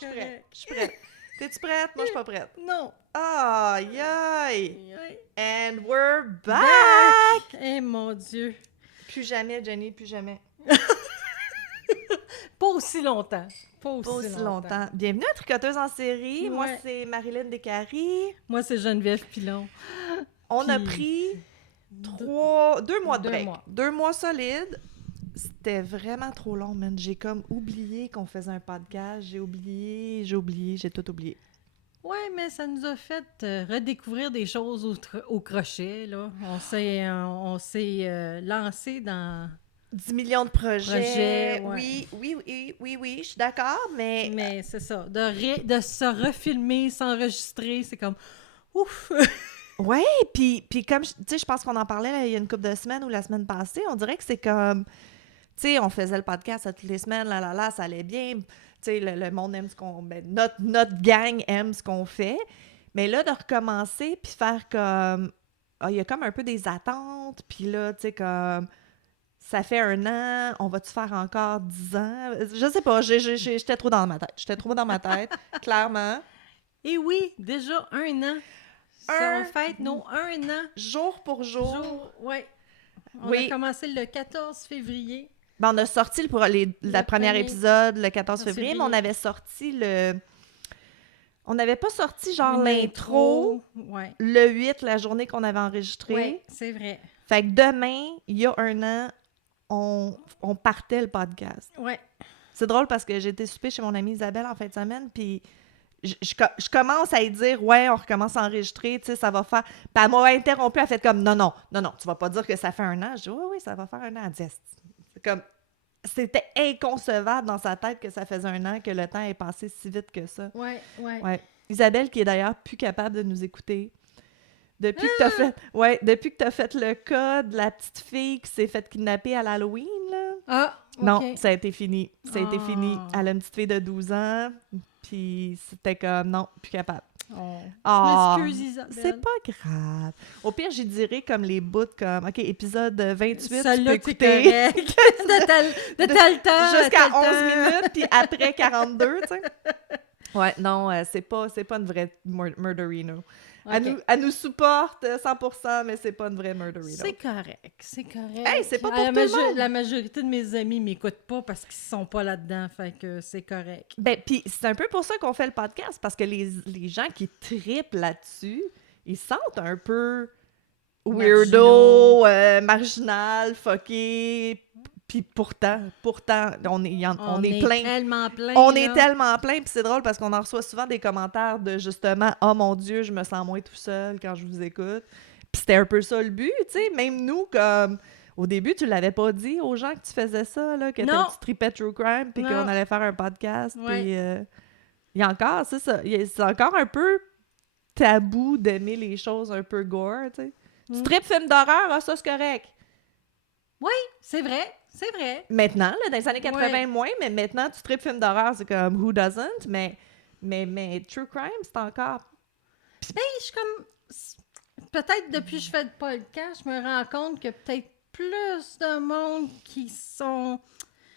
Je suis prête. Je suis prête. T'es-tu prête? Moi, je suis pas prête. Non. Aïe, aïe. Ouais. And we're back! Back! Eh mon Dieu. Plus jamais, Jenny, plus jamais. Pas aussi longtemps. Pas aussi longtemps. Bienvenue à Tricoteuse en série. Moi, Ouais. c'est Marilyn Descaries. Moi, c'est Geneviève Pilon. On a Puis- pris 2 mois de Deux break. mois. 2 mois solides. C'était vraiment trop long, man. J'ai comme oublié qu'on faisait un podcast. J'ai tout oublié. Ouais, mais ça nous a fait redécouvrir des choses au crochet, là. On s'est lancé dans... 10 millions de projets. Projets, ouais. Oui, je suis d'accord, mais... Mais c'est ça, de se refilmer, s'enregistrer, c'est comme... Ouf! Ouais, puis comme, tu sais, je pense qu'on en parlait là, il y a une couple de semaines ou la semaine passée, on dirait que c'est comme... Tu sais, on faisait le podcast à toutes les semaines, ça allait bien. Tu sais, le monde aime ce qu'on... Ben, notre gang aime ce qu'on fait. Mais là, de recommencer, puis faire comme... Il y a comme un peu des attentes, puis là, tu sais, comme... Ça fait 1 an, on va-tu faire encore 10 ans? Je sais pas, j'étais trop dans ma tête. Clairement. Et oui, déjà 1 an. On fête nos 1 an. Jour pour jour. Ouais. On Oui. a commencé le 14 février. Ben, on a sorti le premier premier épisode le 14 février, mais on février. avait sorti On n'avait pas sorti genre l'intro Ouais. le 8, la journée qu'on avait enregistré. Ouais, c'est vrai. Fait que demain, il y a 1 an, on partait le podcast. Ouais. C'est drôle parce que j'ai été souper chez mon amie Isabelle en fin de semaine, puis je commence à lui dire « Ouais, on recommence à enregistrer, tu sais, ça va faire... » Puis elle m'a interrompu, elle a fait comme « Non, tu vas pas dire que ça fait 1 an. » Je dis « Oui, ça va faire 1 an. » Elle dit C'est comme... C'était inconcevable dans sa tête que ça faisait 1 an, que le temps est passé si vite que ça. Ouais. Ouais. Isabelle, qui est d'ailleurs plus capable de nous écouter. Depuis que t'as fait le cas de la petite fille qui s'est fait kidnapper à l'Halloween, là. Ah, OK. Non, ça a été fini. Ça a été Ah. fini. Elle a une petite fille de 12 ans, puis c'était comme, non, plus capable. Oh. Ah, Je m'excuse, Isabelle. c'est pas grave. Au pire, j'y dirais comme les bouts, comme, OK, épisode 28, tu peux Celle-là, c'est écouter correct. de tel temps. jusqu'à tel 11 temps. minutes, puis après 42, tu sais. Ouais, non, c'est pas une vraie murderino. OK. Elle nous supporte 100%, mais c'est pas une vraie murderino. C'est correct, c'est correct. Hey, c'est pas pour tout le monde. La majorité de mes amis m'écoutent pas parce qu'ils sont pas là-dedans, fait que c'est correct. Ben, puis c'est un peu pour ça qu'on fait le podcast, parce que les gens qui trippent là-dessus, ils se sentent un peu weirdo, marginal, fucké, puis pourtant, on est plein. Tellement plein. On là. est tellement plein, puis c'est drôle parce qu'on en reçoit souvent des commentaires de justement « Oh mon Dieu, je me sens moins tout seul quand je vous écoute. » Puis c'était un peu ça le but, tu sais. Même nous, comme... Au début, tu l'avais pas dit aux gens que tu faisais ça, là, que Non. tu tripais True Crime, puis Non. qu'on allait faire un podcast. Ouais. Puis il y a encore, c'est ça. C'est encore un peu tabou d'aimer les choses un peu gore, tu sais. Tu tripes film d'horreur, ah, ça, c'est correct. C'est vrai, c'est vrai. Maintenant, là, dans les années 80, Ouais. moins, mais maintenant, tu tripes film d'horreur, c'est comme « Who doesn't? » Mais True Crime, c'est encore... Ben, je suis comme... Peut-être depuis que je fais le podcast, je me rends compte que peut-être plus de monde qui sont...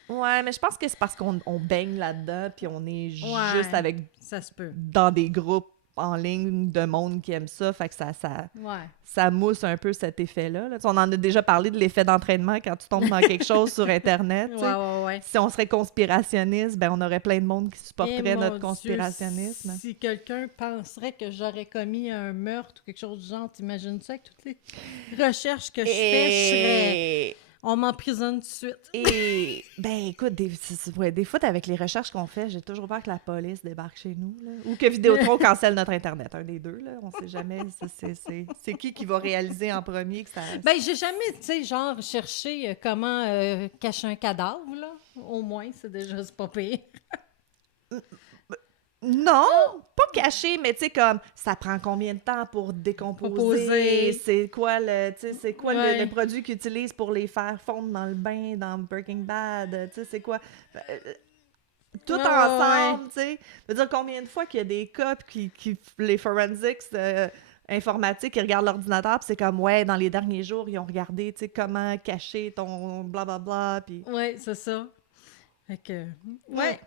Ouais, mais je pense que c'est parce qu'on baigne là-dedans, puis on est juste avec... Ça se peut. dans des groupes en ligne de monde qui aime ça, fait que Ouais. ça mousse un peu cet effet-là. Là. Tu sais, on en a déjà parlé de l'effet d'entraînement quand tu tombes dans quelque chose sur Internet. Tu sais. Ouais. Si on serait conspirationniste, ben on aurait plein de monde qui Eh, supporterait mon notre Dieu, conspirationnisme. Si quelqu'un penserait que j'aurais commis un meurtre ou quelque chose du genre, t'imagines ça avec toutes les recherches que je fais, je serais... On m'emprisonne tout de suite. Et ben écoute, des fois, avec les recherches qu'on fait, j'ai toujours peur que la police débarque chez nous. Là. Ou que Vidéotron cancelle notre Internet. Un des deux, là. On sait jamais. C'est qui va réaliser en premier que ça... Ben, j'ai jamais, tu sais, genre, cherché comment cacher un cadavre, là. Au moins, c'est pas pire. Non, pas caché, mais tu sais, comme, ça prend combien de temps pour décomposer? Composer. C'est quoi Ouais. le produit qu'ils utilisent pour les faire fondre dans le bain, dans Breaking Bad? Tu sais, c'est quoi? Tout Ouais, ensemble, tu sais. Je veux dire, combien de fois qu'il y a des cas qui les forensics informatiques, ils regardent l'ordinateur, puis c'est comme, ouais, dans les derniers jours, ils ont regardé, tu sais, comment cacher ton blablabla, puis... Ouais, c'est ça. Fait que... Ouais.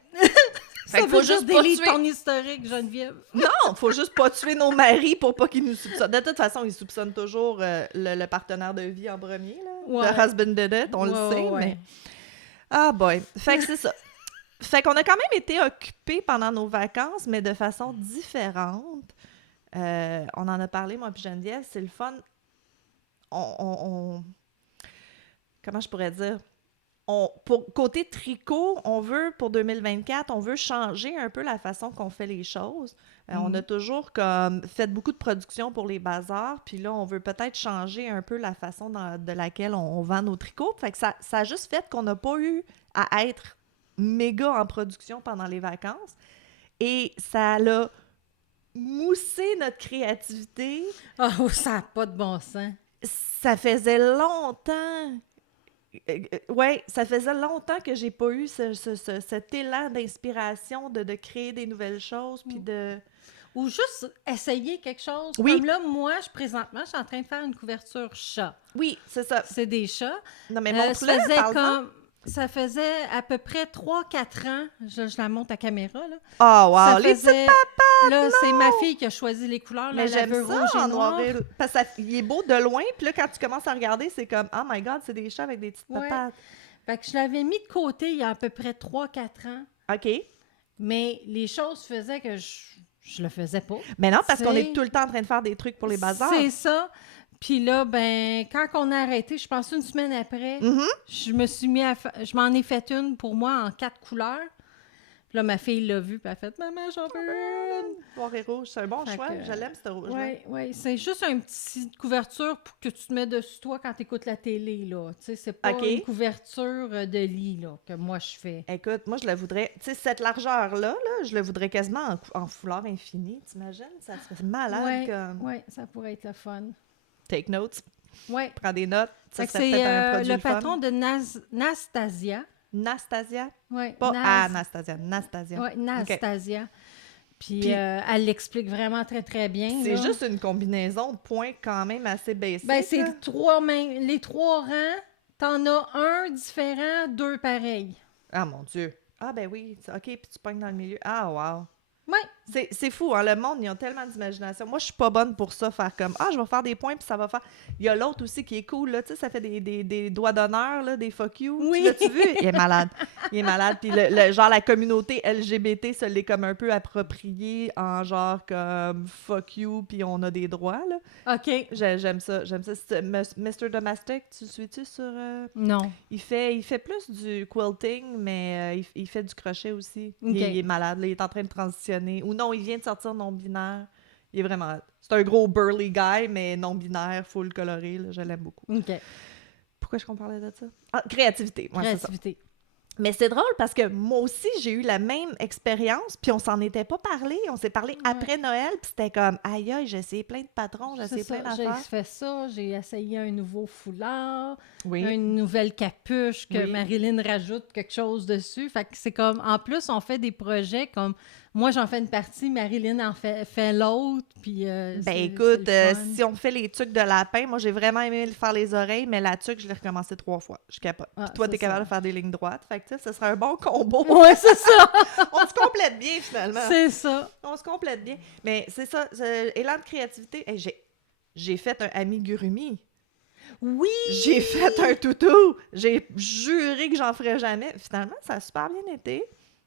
Fait qu'il faut juste juste pas délite tuer... ton historique, Geneviève. Non, faut juste pas tuer nos maris pour pas qu'ils nous soupçonnent. De toute façon, ils soupçonnent toujours le partenaire de vie en premier, là. Ouais. The husband did it, on le sait, mais... Ah boy, fait que c'est ça. Fait qu'on a quand même été occupés pendant nos vacances, mais de façon différente. On en a parlé, moi puis Geneviève, c'est le fun. Comment je pourrais dire? Côté tricot, on veut, pour 2024, on veut changer un peu la façon qu'on fait les choses. On a toujours comme fait beaucoup de production pour les bazars, puis là, on veut peut-être changer un peu la façon de laquelle on vend nos tricots. Fait que ça a juste fait qu'on n'a pas eu à être méga en production pendant les vacances. Et ça l'a moussé notre créativité. Oh, ça n'a pas de bon sens. Ça faisait longtemps... ça faisait longtemps que j'ai pas eu cet élan d'inspiration de créer des nouvelles choses, puis de... Ou juste essayer quelque chose. Oui. Comme là, moi, présentement, je suis en train de faire une couverture chat. Oui, c'est ça. C'est des chats. Non, mais montre-le, parle-en. Ça faisait à peu près 3-4 ans, je la monte à caméra, là. Oh, wow, Ça les faisait... petites papates, Là, c'est ma fille qui a choisi les couleurs. mais là, j'aime la veut ça rouge et en noir. noir et... Parce qu'il est beau de loin, puis là, quand tu commences à regarder, c'est comme, oh my God, c'est des chats avec des petites papates. Fait que je l'avais mis de côté il y a à peu près 3-4 ans. OK. Mais les choses faisaient que je le faisais pas. Mais non, parce qu'on C'est- est tout le temps en train de faire des trucs pour les bazars. C'est ça. Puis là, ben, quand on a arrêté, je pense une semaine après, je me suis mis je m'en ai fait une pour moi en 4 couleurs. Puis là, ma fille l'a vue, puis elle a fait « Maman, j'en veux une! » Noir et rouge, c'est un bon Fait choix. que, Je l'aime, ce rouge-là. Oui. C'est juste une petite couverture pour que tu te mets dessus toi quand tu écoutes la télé, là. Tu sais, c'est pas OK. une couverture de lit, là, que moi, je fais. Écoute, moi, je la voudrais... Tu sais, cette largeur-là, je le voudrais quasiment en foulard infini, t'imagines? Ça serait malade comme... Oui, ça pourrait être le fun. Take notes. Oui. Prends des notes. Ça Fait que serait c'est peut-être un produit le fun. patron de Nastasia. Nastasia? Oui. Pas Anastasia, Nastasia. Oui, Nastasia. Puis elle l'explique vraiment très, très bien. C'est là. juste une combinaison de points quand même assez basique. Ben, c'est là. les 3 rangs. T'en as un différent, 2 pareils. Ah, mon Dieu. Ah, ben oui. OK, puis tu pognes dans le milieu. Ah, wow. Oui. C'est fou, hein? Le monde, ils ont tellement d'imagination. Moi, je suis pas bonne pour ça, faire comme je vais faire des points, puis ça va faire. Il y a l'autre aussi qui est cool, là. Tu sais, ça fait des doigts d'honneur, là, des fuck you. Oui. L'as-tu vu? Il est malade. Il est malade. Puis, genre, la communauté LGBT se l'est comme un peu approprié en genre comme fuck you, puis on a des droits, là. OK. J'aime ça. C'est Mr. Domestic, tu suis-tu sur. Non. Il fait plus du quilting, mais il fait du crochet aussi. OK. Il est malade, là, il est en train de transitionner. Ou non, il vient de sortir non-binaire. Il est vraiment malade. C'est un gros burly guy, mais non-binaire, full coloré. Là, je l'aime beaucoup. OK. Pourquoi est-ce qu'on parlait de ça? Ah, créativité. Ouais, c'est ça. Créativité. Mais c'est drôle parce que moi aussi, j'ai eu la même expérience, puis on s'en était pas parlé. On s'est parlé après Noël, puis c'était comme, aïe, aïe, j'ai essayé plein de patrons, j'ai essayé plein d'affaires. J'ai fait ça, j'ai essayé un nouveau foulard, Oui. une nouvelle capuche que Oui. Marilyn rajoute quelque chose dessus. Fait que c'est comme, en plus, on fait des projets comme, moi j'en fais une partie, Marilyn en fait l'autre, puis Écoute, c'est le fun. si on fait les tuques de lapin, moi j'ai vraiment aimé faire les oreilles, mais la tuque, je l'ai recommencé 3 fois. Je capote. Ah, Puis toi, c'est t'es capable ça. de faire des lignes droites. Fait que tu sais, ce serait un bon combo. Ouais, c'est ça! On se complète bien finalement. C'est ça. On se complète bien. Mais c'est ça, élan de créativité. Hey, j'ai fait un amigurumi. Oui! J'ai fait un toutou. J'ai juré que j'en ferais jamais. Finalement, ça a super bien été.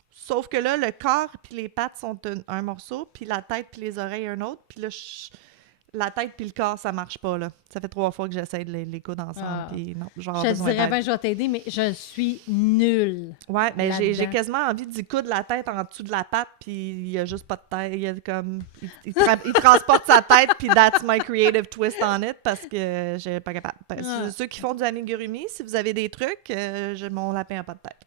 Sauf que là, le corps puis les pattes sont un morceau, puis la tête puis les oreilles un autre. Puis là, la tête puis le corps, ça marche pas, là. Ça fait 3 fois que j'essaie de les coudre ensemble, puis non, genre Je te dirais bien, je vais t'aider, mais je suis nulle. Ouais, mais j'ai là-dedans. quasiment envie d'y coudre la tête en dessous de la patte, puis il y a juste pas de tête. Il y a comme... il transporte sa tête, puis that's my creative twist on it, parce que j'ai pas capable. Ceux qui font du amigurumi, si vous avez des trucs, mon lapin a pas de tête.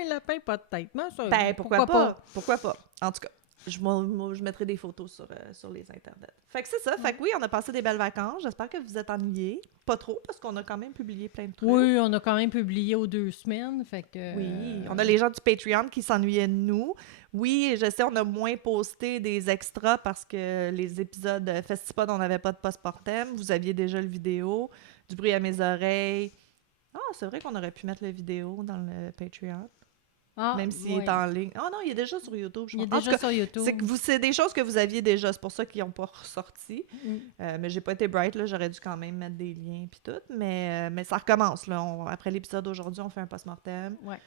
Un lapin, pas de tête. Non, ça, Pourquoi pas? Pourquoi pas? En tout cas, je mettrai des photos sur les internets. Fait que c'est ça. Fait que oui, on a passé des belles vacances. J'espère que vous êtes ennuyés. Pas trop, parce qu'on a quand même publié plein de trucs. Oui, on a quand même publié aux 2 semaines. Fait que, Oui, on a les gens du Patreon qui s'ennuyaient de nous. Oui, je sais, on a moins posté des extras parce que les épisodes Festipod, on n'avait pas de post-mortem. Vous aviez déjà le vidéo. Du bruit à mes oreilles. Ah, c'est vrai qu'on aurait pu mettre la vidéo dans le Patreon. même s'il est en ligne. Oh non, il est déjà sur YouTube, je Il est pense. En déjà tout cas, sur YouTube. c'est des choses que vous aviez déjà, c'est pour ça qu'ils n'ont pas ressorti. Mm. Mais j'ai pas été bright, là, j'aurais dû quand même mettre des liens puis tout. Mais ça recommence, là. Après l'épisode d'aujourd'hui, on fait un post-mortem. Ouais.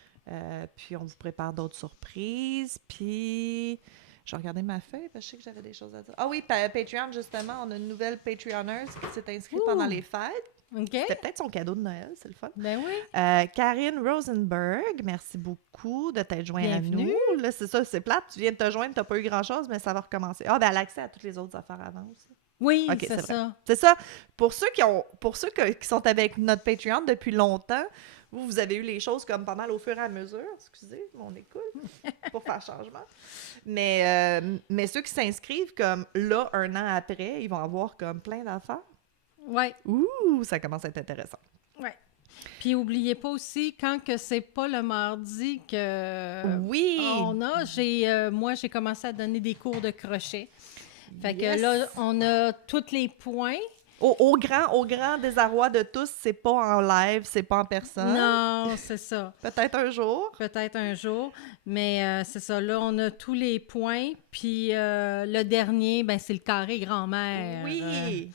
Puis on vous prépare d'autres surprises. Puis je vais regarder ma feuille parce que je sais que j'avais des choses à dire. Ah oui, Patreon, justement, on a une nouvelle Patreonneuse qui s'est inscrite pendant les fêtes. OK. C'était peut-être son cadeau de Noël, c'est le fun. Ben oui. Karine Rosenberg, merci beaucoup de t'être joint à Bienvenue. nous. Là, c'est ça, c'est plate. Tu viens de te joindre, t'as pas eu grand-chose, mais ça va recommencer. Ah, ben elle a accès à toutes les autres affaires avant aussi. Oui, Ok, c'est c'est vrai. ça. C'est ça. Pour ceux qui sont avec notre Patreon depuis longtemps, vous avez eu les choses comme pas mal au fur et à mesure. Excusez, mon écoute, pour faire changement. Mais ceux qui s'inscrivent comme là, un an après, ils vont avoir comme plein d'affaires. Oui. Ouh, ça commence à être intéressant. Oui. Puis oubliez pas aussi, quand que c'est pas le mardi que Oui! moi, j'ai commencé à donner des cours de crochet. Fait que Yes! là, on a tous les points. Au grand désarroi de tous, c'est pas en live, c'est pas en personne. Non, c'est ça. Peut-être un jour. Peut-être un jour. Mais c'est ça. Là, on a tous les points. Puis le dernier, ben c'est le carré grand-mère. Oui!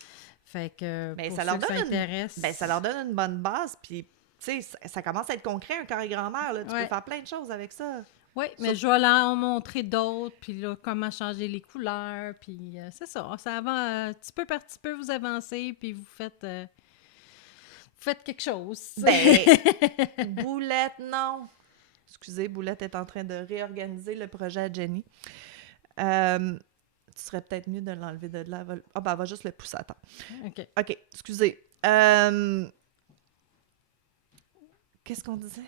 Fait que Ben, pour ça ceux leur que ça donne intéresse. ça leur donne une bonne base, puis tu sais, ça commence à être concret, un carré grand-mère, là. Tu peux faire plein de choses avec ça. Oui, mais je vais leur en montrer d'autres, puis là, comment changer les couleurs, puis c'est ça. Ça va petit peu par petit peu, vous avancez, puis vous faites quelque chose. Ben, Boulette, non. Excusez, Boulette est en train de réorganiser le projet à Jenny. Tu serais peut-être mieux de l'enlever de là. Ah, ben, elle va juste le pousser à temps. OK, excusez. Qu'est-ce qu'on disait?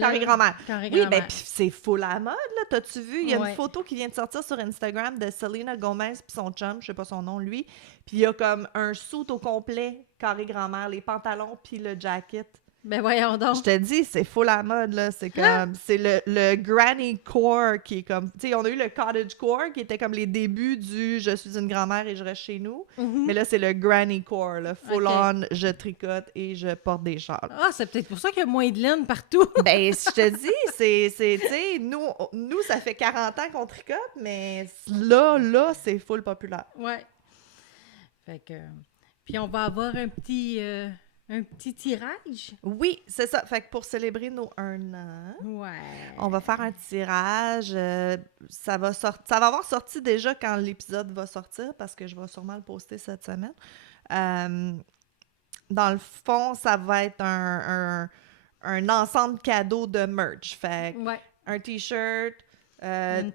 Carré grand-mère. Oui, ben puis c'est full à la mode, là. T'as-tu vu? Il y a une photo qui vient de sortir sur Instagram de Selena Gomez puis son chum, je sais pas son nom, lui. Puis il y a comme un suit au complet, carré grand-mère, les pantalons puis le jacket. Ben voyons donc. Je te dis, c'est full à la mode, là. C'est comme... C'est le granny core qui est comme... Tu sais, on a eu le cottage core qui était comme les débuts du « je suis une grand-mère et je reste chez nous ». Mais là, c'est le granny core, là. Full on, je tricote et je porte des châles. Ah, c'est peut-être pour ça qu'il y a moins de laine partout. Ben, je te dis, c'est tu sais, nous, ça fait 40 ans qu'on tricote, mais là, c'est full populaire. Ouais. Fait que... Puis on va avoir un petit tirage. Oui, c'est ça. Fait que pour célébrer nos 1 an, on va faire un tirage. Ça va avoir sorti déjà quand l'épisode va sortir, parce que je vais sûrement le poster cette semaine. Dans le fond, ça va être un ensemble cadeau de merch. Fait que un t-shirt, une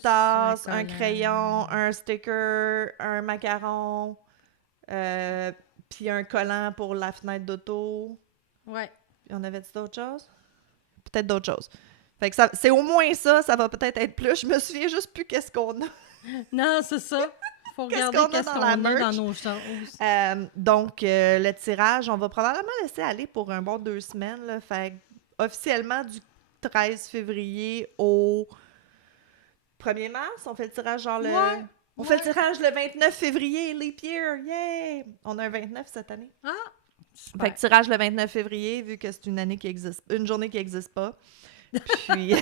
tasse, un crayon, un sticker, un macaron, puis un collant pour la fenêtre d'auto. Ouais. Puis on avait dit d'autres choses? Peut-être d'autres choses. Fait que c'est au moins ça va peut-être être plus. Je me souviens juste plus qu'est-ce qu'on a. Non, c'est ça. Faut regarder qu'est-ce qu'on a dans nos choses. Donc, le tirage, on va probablement laisser aller pour un bon 2 semaines. Là. Fait que, officiellement, du 13 février au 1er mars, on fait le tirage genre le... On fait le tirage le 29 février, leap year, yay! On a un 29 cette année. Ah! Super. Fait que tirage le 29 février, vu que c'est une journée qui n'existe pas. Puis...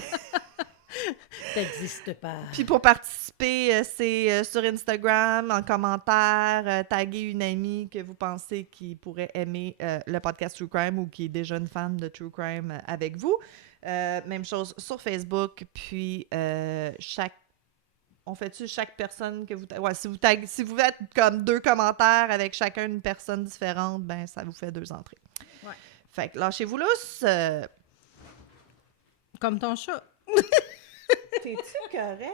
Ça n'existe pas. Puis pour participer, c'est sur Instagram, en commentaire, taguer une amie que vous pensez qui pourrait aimer le podcast True Crime ou qui est déjà une fan de True Crime avec vous. Même chose sur Facebook, puis on fait-tu chaque personne que vous... Ouais, si vous faites comme 2 commentaires avec chacun une personne différente, ben ça vous fait 2 entrées. Ouais. Fait que lâchez-vous lousse. Comme ton chat. T'es-tu correct?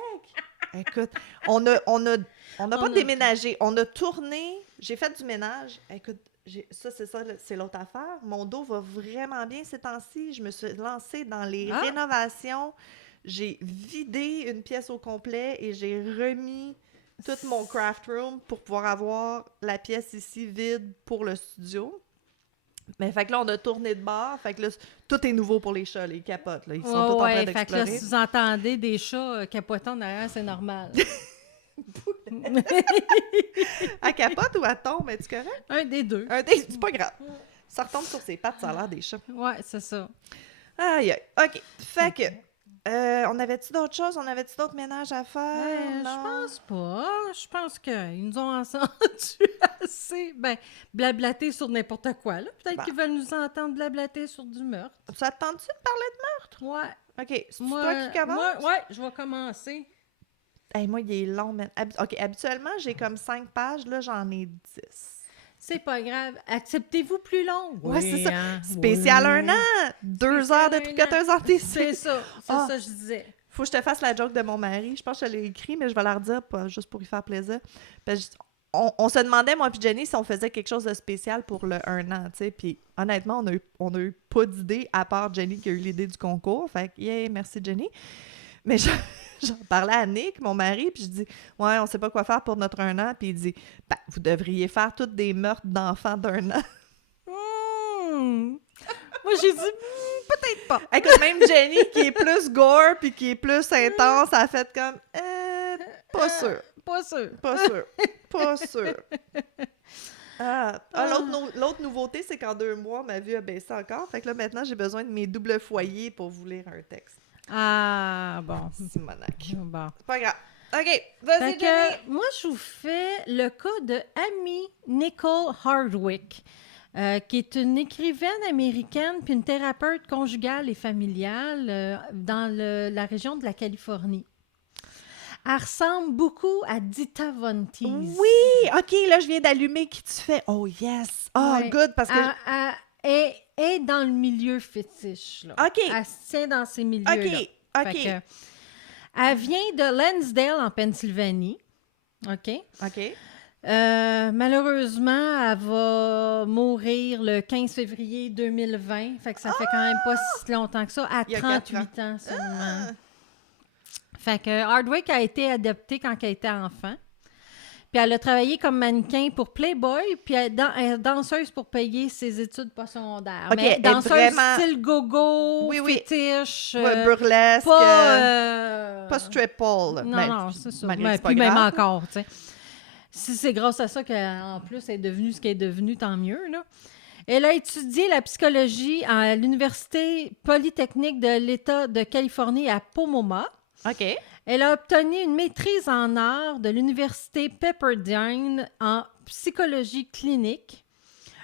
Écoute, on n'a pas déménagé. On a tourné. J'ai fait du ménage. Écoute, c'est l'autre affaire. Mon dos va vraiment bien ces temps-ci. Je me suis lancée dans les rénovations. J'ai vidé une pièce au complet et j'ai remis tout mon craft room pour pouvoir avoir la pièce ici vide pour le studio. Mais fait que là, on a tourné de bord. Fait que là, tout est nouveau pour les chats. Ils capotent. Là. Ils sont tous en train d'explorer. Fait que là, si vous entendez des chats capotant derrière, c'est normal. Elle capote ou elle tombe? Es-tu correct? Un des deux. C'est pas grave. Ça retombe sur ses pattes, ça a l'air des chats. Ouais, c'est ça. Aïe, aïe. OK. Fait que, on avait-tu d'autres choses? On avait-tu d'autres ménages à faire? Je Non? pense pas. Je pense qu'ils nous ont entendu assez. Ben, blablater sur n'importe quoi, là. Peut-être Bon. qu'ils veulent nous entendre blablater sur du meurtre. Ça te tente-tu de parler? Ouais. OK. C'est toi qui commences? Ouais, je vais commencer. Hey, moi, il est long, man. OK, habituellement, j'ai comme 5 pages. Là, j'en ai 10. C'est pas grave. Acceptez-vous plus long? Ouais, c'est ça. Hein? Spécial Oui. 1 an! 2 Spécial heures de un tricoteuse an. en TC. C'est ça. C'est Ah. ça que je disais. Faut que je te fasse la joke de mon mari. Je pense que je l'ai écrit, mais je vais la redire pas, juste pour lui faire plaisir. Parce que on se demandait, moi et Jenny, si on faisait quelque chose de spécial pour le 1 an, tu sais. Puis honnêtement, on a eu pas d'idée, à part Jenny qui a eu l'idée du concours. Fait que, yeah, merci Jenny. Mais j'en parlais à Nick, mon mari, puis je dis, ouais, on sait pas quoi faire pour notre 1 an. Puis il dit, ben, vous devriez faire toutes des meurtres d'enfants d'1 an. Moi, j'ai dit, Peut-être pas. Écoute, même Jenny, qui est plus gore puis qui est plus intense, a fait comme, pas sûr. pas sûr. Pas sûr. Pas sûr. L'autre nouveauté, c'est qu'en 2 mois, ma vue a baissé encore. Fait que là, maintenant, j'ai besoin de mes doubles foyers pour vous lire un texte. Ah, bon. Simonac. Bon. C'est pas grave. OK, vas-y, Fait Jenny. que, moi, je vous fais le cas de Amy Nicole Hardwick, qui est une écrivaine américaine puis une thérapeute conjugale et familiale dans la région de la Californie. Elle ressemble beaucoup à Dita Von Teese. Oui! OK, là, je viens d'allumer qui tu fais. Oh, yes! Oh, Ouais. good, parce que... Elle est dans le milieu fétiche. Là. OK. Elle se tient dans ces milieux-là. OK, OK. Fait que, elle vient de Lansdale, en Pennsylvanie. OK? OK. Malheureusement, elle va mourir le 15 février 2020. Fait que ça fait quand même pas si longtemps que ça. À Il y a 38 ans seulement. Fait que Hardwick a été adoptée quand elle était enfant. Puis elle a travaillé comme mannequin pour Playboy, puis elle est danseuse pour payer ses études postsecondaires. OK, Mais elle est danseuse vraiment- style go-go, Oui, oui. fétiche, Ouais, burlesque. pas strip pole. non, Ben, non, c'est ça. malgré que Mais c'est pas puis même grave. encore, tu sais. Si c'est grâce à ça qu'en plus elle est devenue ce qu'elle est devenue, tant mieux, là. Elle a étudié la psychologie à l'Université polytechnique de l'État de Californie à Pomona. OK. Elle a obtenu une maîtrise en art de l'Université Pepperdine en psychologie clinique,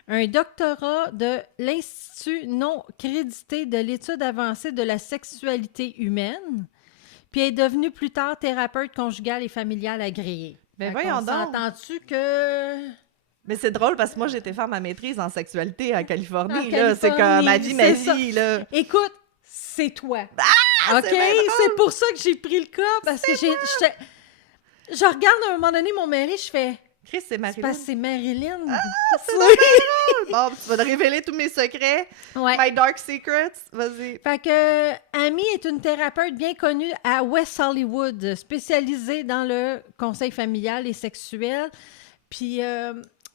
un doctorat de l'Institut non crédité de l'étude avancée de la sexualité humaine, puis elle est devenue plus tard thérapeute conjugale et familiale agréée. Ben Fait voyons qu'on donc. s'entend-tu que... Mais c'est drôle parce que moi, j'ai été faire ma maîtrise en sexualité en Californie. En là. C'est comme ma Californie, vie, ma c'est ça. vie. Là. Écoute, c'est toi. OK? c'est bien drôle. C'est pour ça que j'ai pris le cas, parce que je regarde à un moment donné mon mari, je fais... Chris, c'est C'est Marilyn. parce que c'est Marilyn. Bon, tu vas te révéler tous mes secrets. Ouais. My dark secrets. Vas-y. Fait que Amy est une thérapeute bien connue à West Hollywood, spécialisée dans le conseil familial et sexuel. Puis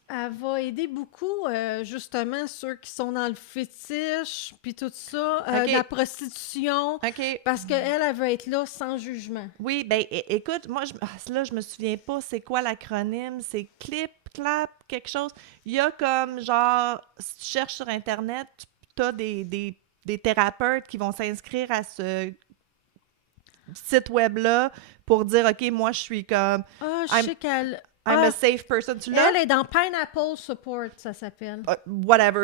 elle va aider beaucoup, justement, ceux qui sont dans le fétiche, puis tout ça, Ok. la prostitution, OK. parce qu'elle, elle veut être là sans jugement. Oui, ben écoute, moi, là, je me souviens pas c'est quoi l'acronyme. C'est clip, clap, quelque chose. Il y a comme, genre, si tu cherches sur Internet, tu as des thérapeutes qui vont s'inscrire à ce site web-là pour dire, OK, moi, je suis comme, Ah, je I'm- sais qu'elle... I'm Ah, a safe person. Tu l'as? elle est dans Pineapple Support, ça s'appelle. Whatever,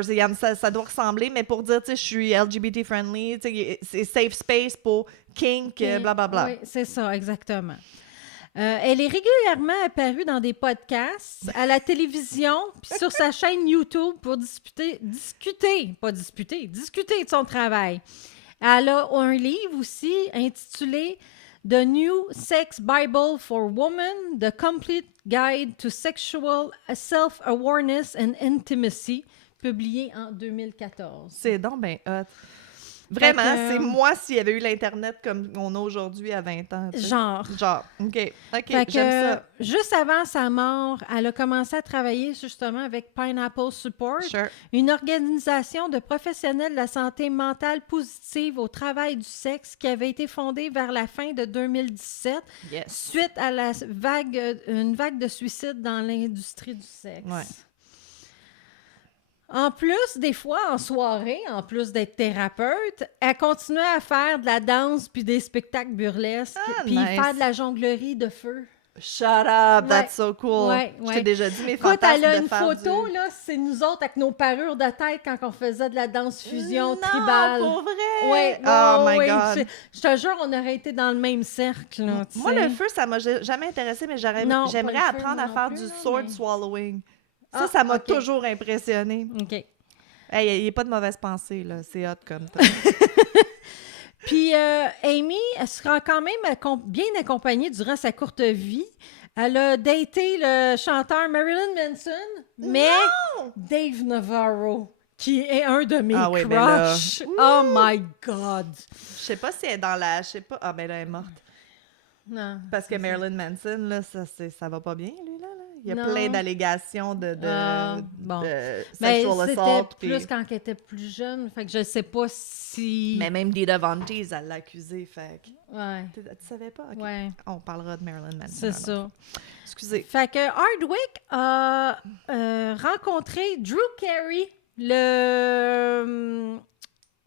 ça doit ressembler, mais pour dire, tu sais, je suis LGBT friendly, tu sais, c'est safe space pour kink, blablabla. Oui, c'est ça, exactement. Elle est régulièrement apparue dans des podcasts, à la télévision, puis sur sa chaîne YouTube pour discuter de son travail. Elle a un livre aussi intitulé The New Sex Bible for Women, The Complete Guide to Sexual Self-Awareness and Intimacy, publié en 2014. C'est donc ben hot. Vraiment, Fait que, c'est moi s'il y avait eu l'Internet comme on a aujourd'hui à 20 ans. tu sais. Genre. OK. Fait J'aime que, ça. juste avant sa mort, elle a commencé à travailler justement avec Pineapple Support, Sure. une organisation de professionnels de la santé mentale positive au travail du sexe qui avait été fondée vers la fin de 2017 Yes. suite à une vague de suicides dans l'industrie du sexe. Ouais. En plus, des fois, en soirée, en plus d'être thérapeute, elle continuait à faire de la danse puis des spectacles burlesques, puis nice. faire de la jonglerie de feu. Shut up, that's so cool. Ouais. Je t'ai déjà dit mes Écoute, fantasmes elle a de une faire photo, là, c'est nous autres avec nos parures de tête quand on faisait de la danse fusion tribale. Non, pour vrai? Ouais, Oh my ouais. God. Je te jure, on aurait été dans le même cercle, là, tu Moi, sais. le feu, ça m'a jamais intéressé, mais Non, pas j'aimerais le feu, apprendre moi à non faire plus, du là, sword mais- swallowing. Ah, Ça m'a ok. toujours impressionné. OK. Hey, il n'y a pas de mauvaise pensée, là. C'est hot comme ça. Puis Amy, elle sera quand même bien accompagnée durant sa courte vie. Elle a daté le chanteur Marilyn Manson, mais Dave Navarro, qui est un de mes Ah oui, ben là, crushs. Oh my God! Je sais pas si elle est dans la... Je sais pas... Ah, ben là, elle est morte. Non. Parce que Marilyn Manson, là, ça va pas bien, lui, là. Il y a Non. plein d'allégations de Bon. de Mais sexual c'était assault. plus puis- quand elle était plus jeune. Fait que je sais pas si... Mais même Dita Von Teese, elle l'a accusé, fait que... Ouais. Tu savais pas? Ok. Ouais. On parlera de Marilyn Manson. C'est alors. ça. Excusez. Fait que Hardwick a rencontré Drew Carey,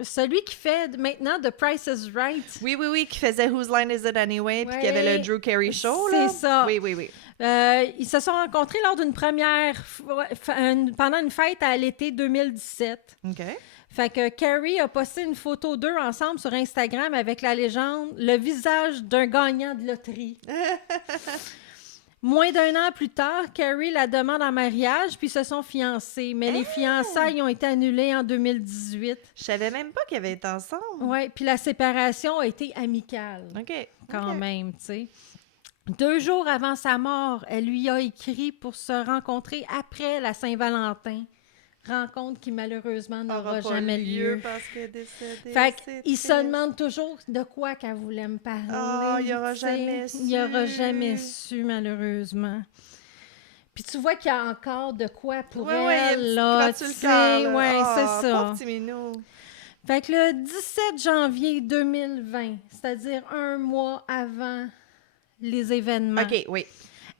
celui qui fait maintenant The Price is Right. Oui, qui faisait Whose Line Is It Anyway, puis qui avait le Drew Carey Show, là. C'est ça. Oui. Ils se sont rencontrés lors d'une pendant une fête à l'été 2017. OK. Fait que Carey a posté une photo d'eux ensemble sur Instagram avec la légende « Le visage d'un gagnant de loterie ». Moins d'un an plus tard, Carey la demande en mariage, puis ils se sont fiancés. Mais les fiançailles ont été annulées en 2018. Je savais même pas qu'ils avaient été ensemble. Oui, puis la séparation a été amicale, OK. quand OK. même, tu sais. 2 jours avant sa mort, elle lui a écrit pour se rencontrer après la Saint-Valentin. Rencontre qui, malheureusement, n'aura Aura pas jamais lieu. parce qu'elle est décédée. Fait c'est qu'il se triste. demande toujours de quoi qu'elle voulait me parler. Ah, il aura tu sais. jamais Il aura su. jamais su, malheureusement. Puis tu vois qu'il y a encore de quoi pour Ouais, il y a elle, une là, petite tu crotte sur le cœur, sais. là. Ouais, Ah, c'est ça. pauvre petit minou. Fait que le 17 janvier 2020, c'est-à-dire un mois avant les événements, OK, oui.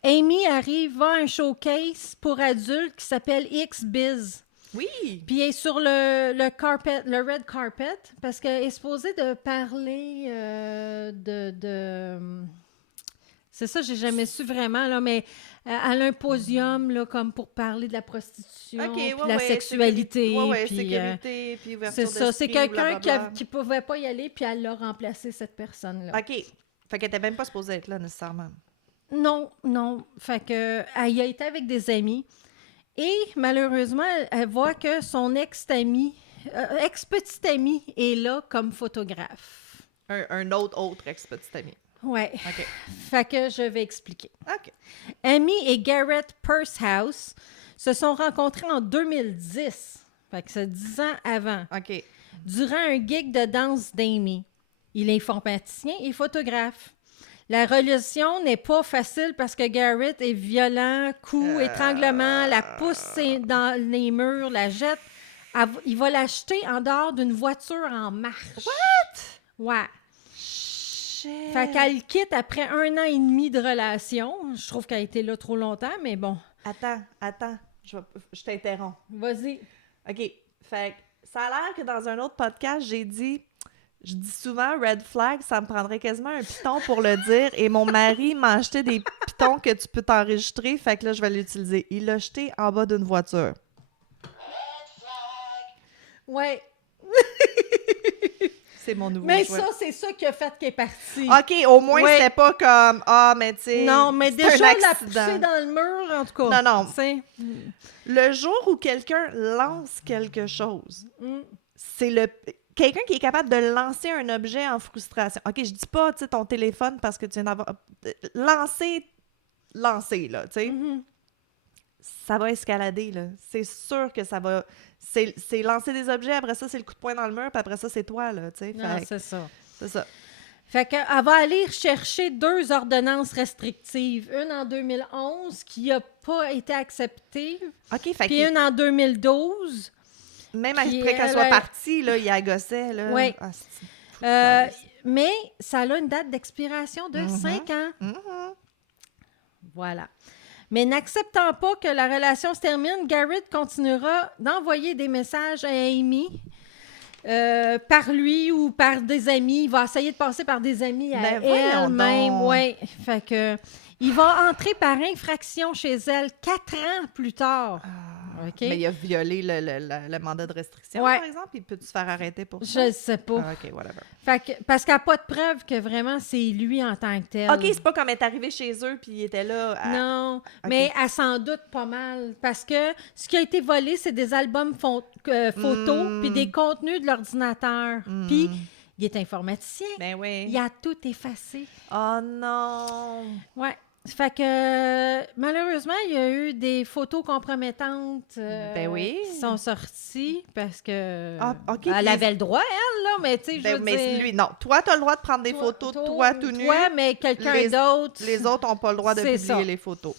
Amy arrive à un showcase pour adultes qui s'appelle X-Biz. Oui. Puis elle est sur le carpet, le red carpet, parce qu'elle est supposée de parler c'est ça, j'ai jamais su vraiment, là, mais elle a un podium, là, comme pour parler de la prostitution, OK, puis ouais, de la sexualité. Ouais, puis, sécurité, puis ouverture c'est ça, c'est d'esprit, quelqu'un blablabla. qui pouvait pas y aller, puis elle l'a remplacé, cette personne-là. OK. Fait qu'elle était même pas supposée être là, nécessairement. Non. Fait que elle y a été avec des amis. Et malheureusement, elle voit que son ex-petit ami est là comme photographe. Un autre ex-petit ami. Ouais. OK. Fait que je vais expliquer. OK. Amy et Garrett Pursehouse se sont rencontrés en 2010. Fait que c'est 10 ans avant. OK. Durant un gig de danse d'Amy. Il est informaticien et photographe. La relation n'est pas facile parce que Garrett est violent, coups, étranglement, la pousse dans les murs, la jette. Il va l'acheter en dehors d'une voiture en marche. What? Ouais. Shit. Fait qu'elle le quitte après 1 an et demi de relation. Je trouve qu'elle a été là trop longtemps, mais bon. Attends. Je t'interromps. Vas-y. OK. Fait que ça a l'air que dans un autre podcast, je dis souvent red flag, ça me prendrait quasiment un piton pour le dire. Et mon mari m'a acheté des pitons que tu peux t'enregistrer. Fait que là, je vais l'utiliser. Il l'a jeté en bas d'une voiture. Ouais. C'est mon nouveau Mais jouet. ça, c'est ça qui a fait qu'elle est partie. OK, au moins, Ouais. c'était pas comme mais tu sais. Non, mais c'est un déjà, la accident. pousser dans le mur, en tout cas. Non. Tu sais. Le jour où quelqu'un lance quelque chose, c'est quelqu'un qui est capable de lancer un objet en frustration. OK, je dis pas, tu sais, ton téléphone parce que tu viens d'avoir... Lancer, là, tu sais. Mhm. Ça va escalader, là. C'est sûr que ça va... C'est lancer des objets, après ça, c'est le coup de poing dans le mur, puis après ça, c'est toi, là, tu sais. Non, c'est ça. C'est ça. Fait qu'elle va aller chercher 2 ordonnances restrictives. Une en 2011 qui n'a pas été acceptée, OK, fait puis que une en 2012. même qui, après qu'elle elle soit a- partie, là, il agossait, là. Ouais. Ah, c'est- Mais ça a une date d'expiration de Mhm. 5 ans. Mhm. Voilà. Mais n'acceptant pas que la relation se termine, Garrett continuera d'envoyer des messages à Amy par lui ou par des amis. Il va essayer de passer par des amis à elle-même. Ouais. Fait que il va entrer par infraction chez elle 4 ans plus tard. Okay. Mais il a violé le mandat de restriction, par exemple? Il peut-tu se faire arrêter pour ça? Je sais pas. OK, whatever. Fait que, parce qu'elle n'a pas de preuve que vraiment c'est lui en tant que tel. OK, c'est pas comme elle est arrivée chez eux puis il était là. Non, okay. Mais elle s'en doute pas mal. Parce que ce qui a été volé, c'est des albums photos puis des contenus de l'ordinateur. Puis il est informaticien. Ben oui. Il a tout effacé. Oh non! Ouais. Fait que malheureusement, il y a eu des photos compromettantes qui sont sorties parce que elle avait le droit, elle, là, mais tu sais, je veux dire... lui, non. Toi, t'as le droit de prendre des photos de toi tout nu. Toi, mais quelqu'un d'autre... Les autres n'ont pas le droit de publier les photos.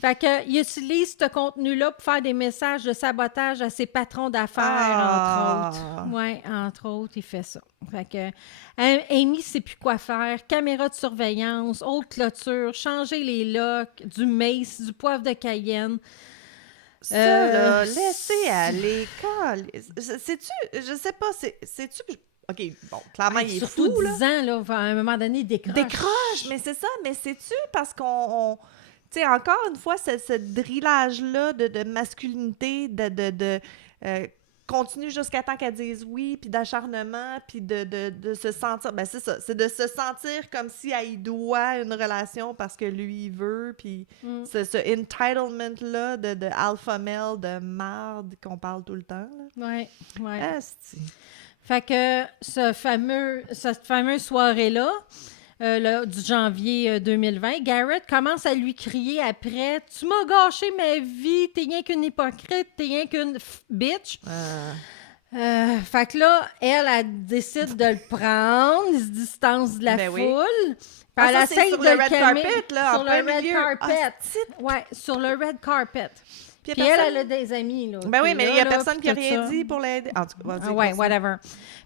Fait qu'il utilise ce contenu-là pour faire des messages de sabotage à ses patrons d'affaires, entre autres. Oui, entre autres, il fait ça. Fait que Amy ne sait plus quoi faire. Caméra de surveillance, haute clôture, changer les locks, du mace, du poivre de Cayenne. Ça, là, laissez aller. Sais-tu, je sais pas, sais-tu... OK, bon, clairement, il est surtout fou, 10 ans, là, à un moment donné, il décroche. Mais c'est ça, mais sais-tu, parce qu'on tu sais, encore une fois, ce drillage-là de masculinité, de continue jusqu'à temps qu'elle dise oui, puis d'acharnement, puis de se sentir... Ben c'est ça, c'est de se sentir comme si elle y doit une relation parce que lui, il veut, puis ce entitlement-là de alpha male, de marde qu'on parle tout le temps. Oui, oui. Asti. Fait que cette fameuse soirée-là, du janvier 2020, Garrett commence à lui crier après « Tu m'as gâché ma vie, t'es rien qu'une hypocrite, t'es rien qu'une bitch. » Fait que là, elle décide de le prendre, il se distance de la foule. Puis elle essaye de le calmer sur le red carpet. Ouais, sur le red carpet. Puis elle a des amis. Là, ben oui, mais il n'y a personne qui n'a rien dit pour l'aider. En tout cas, ouais, whatever.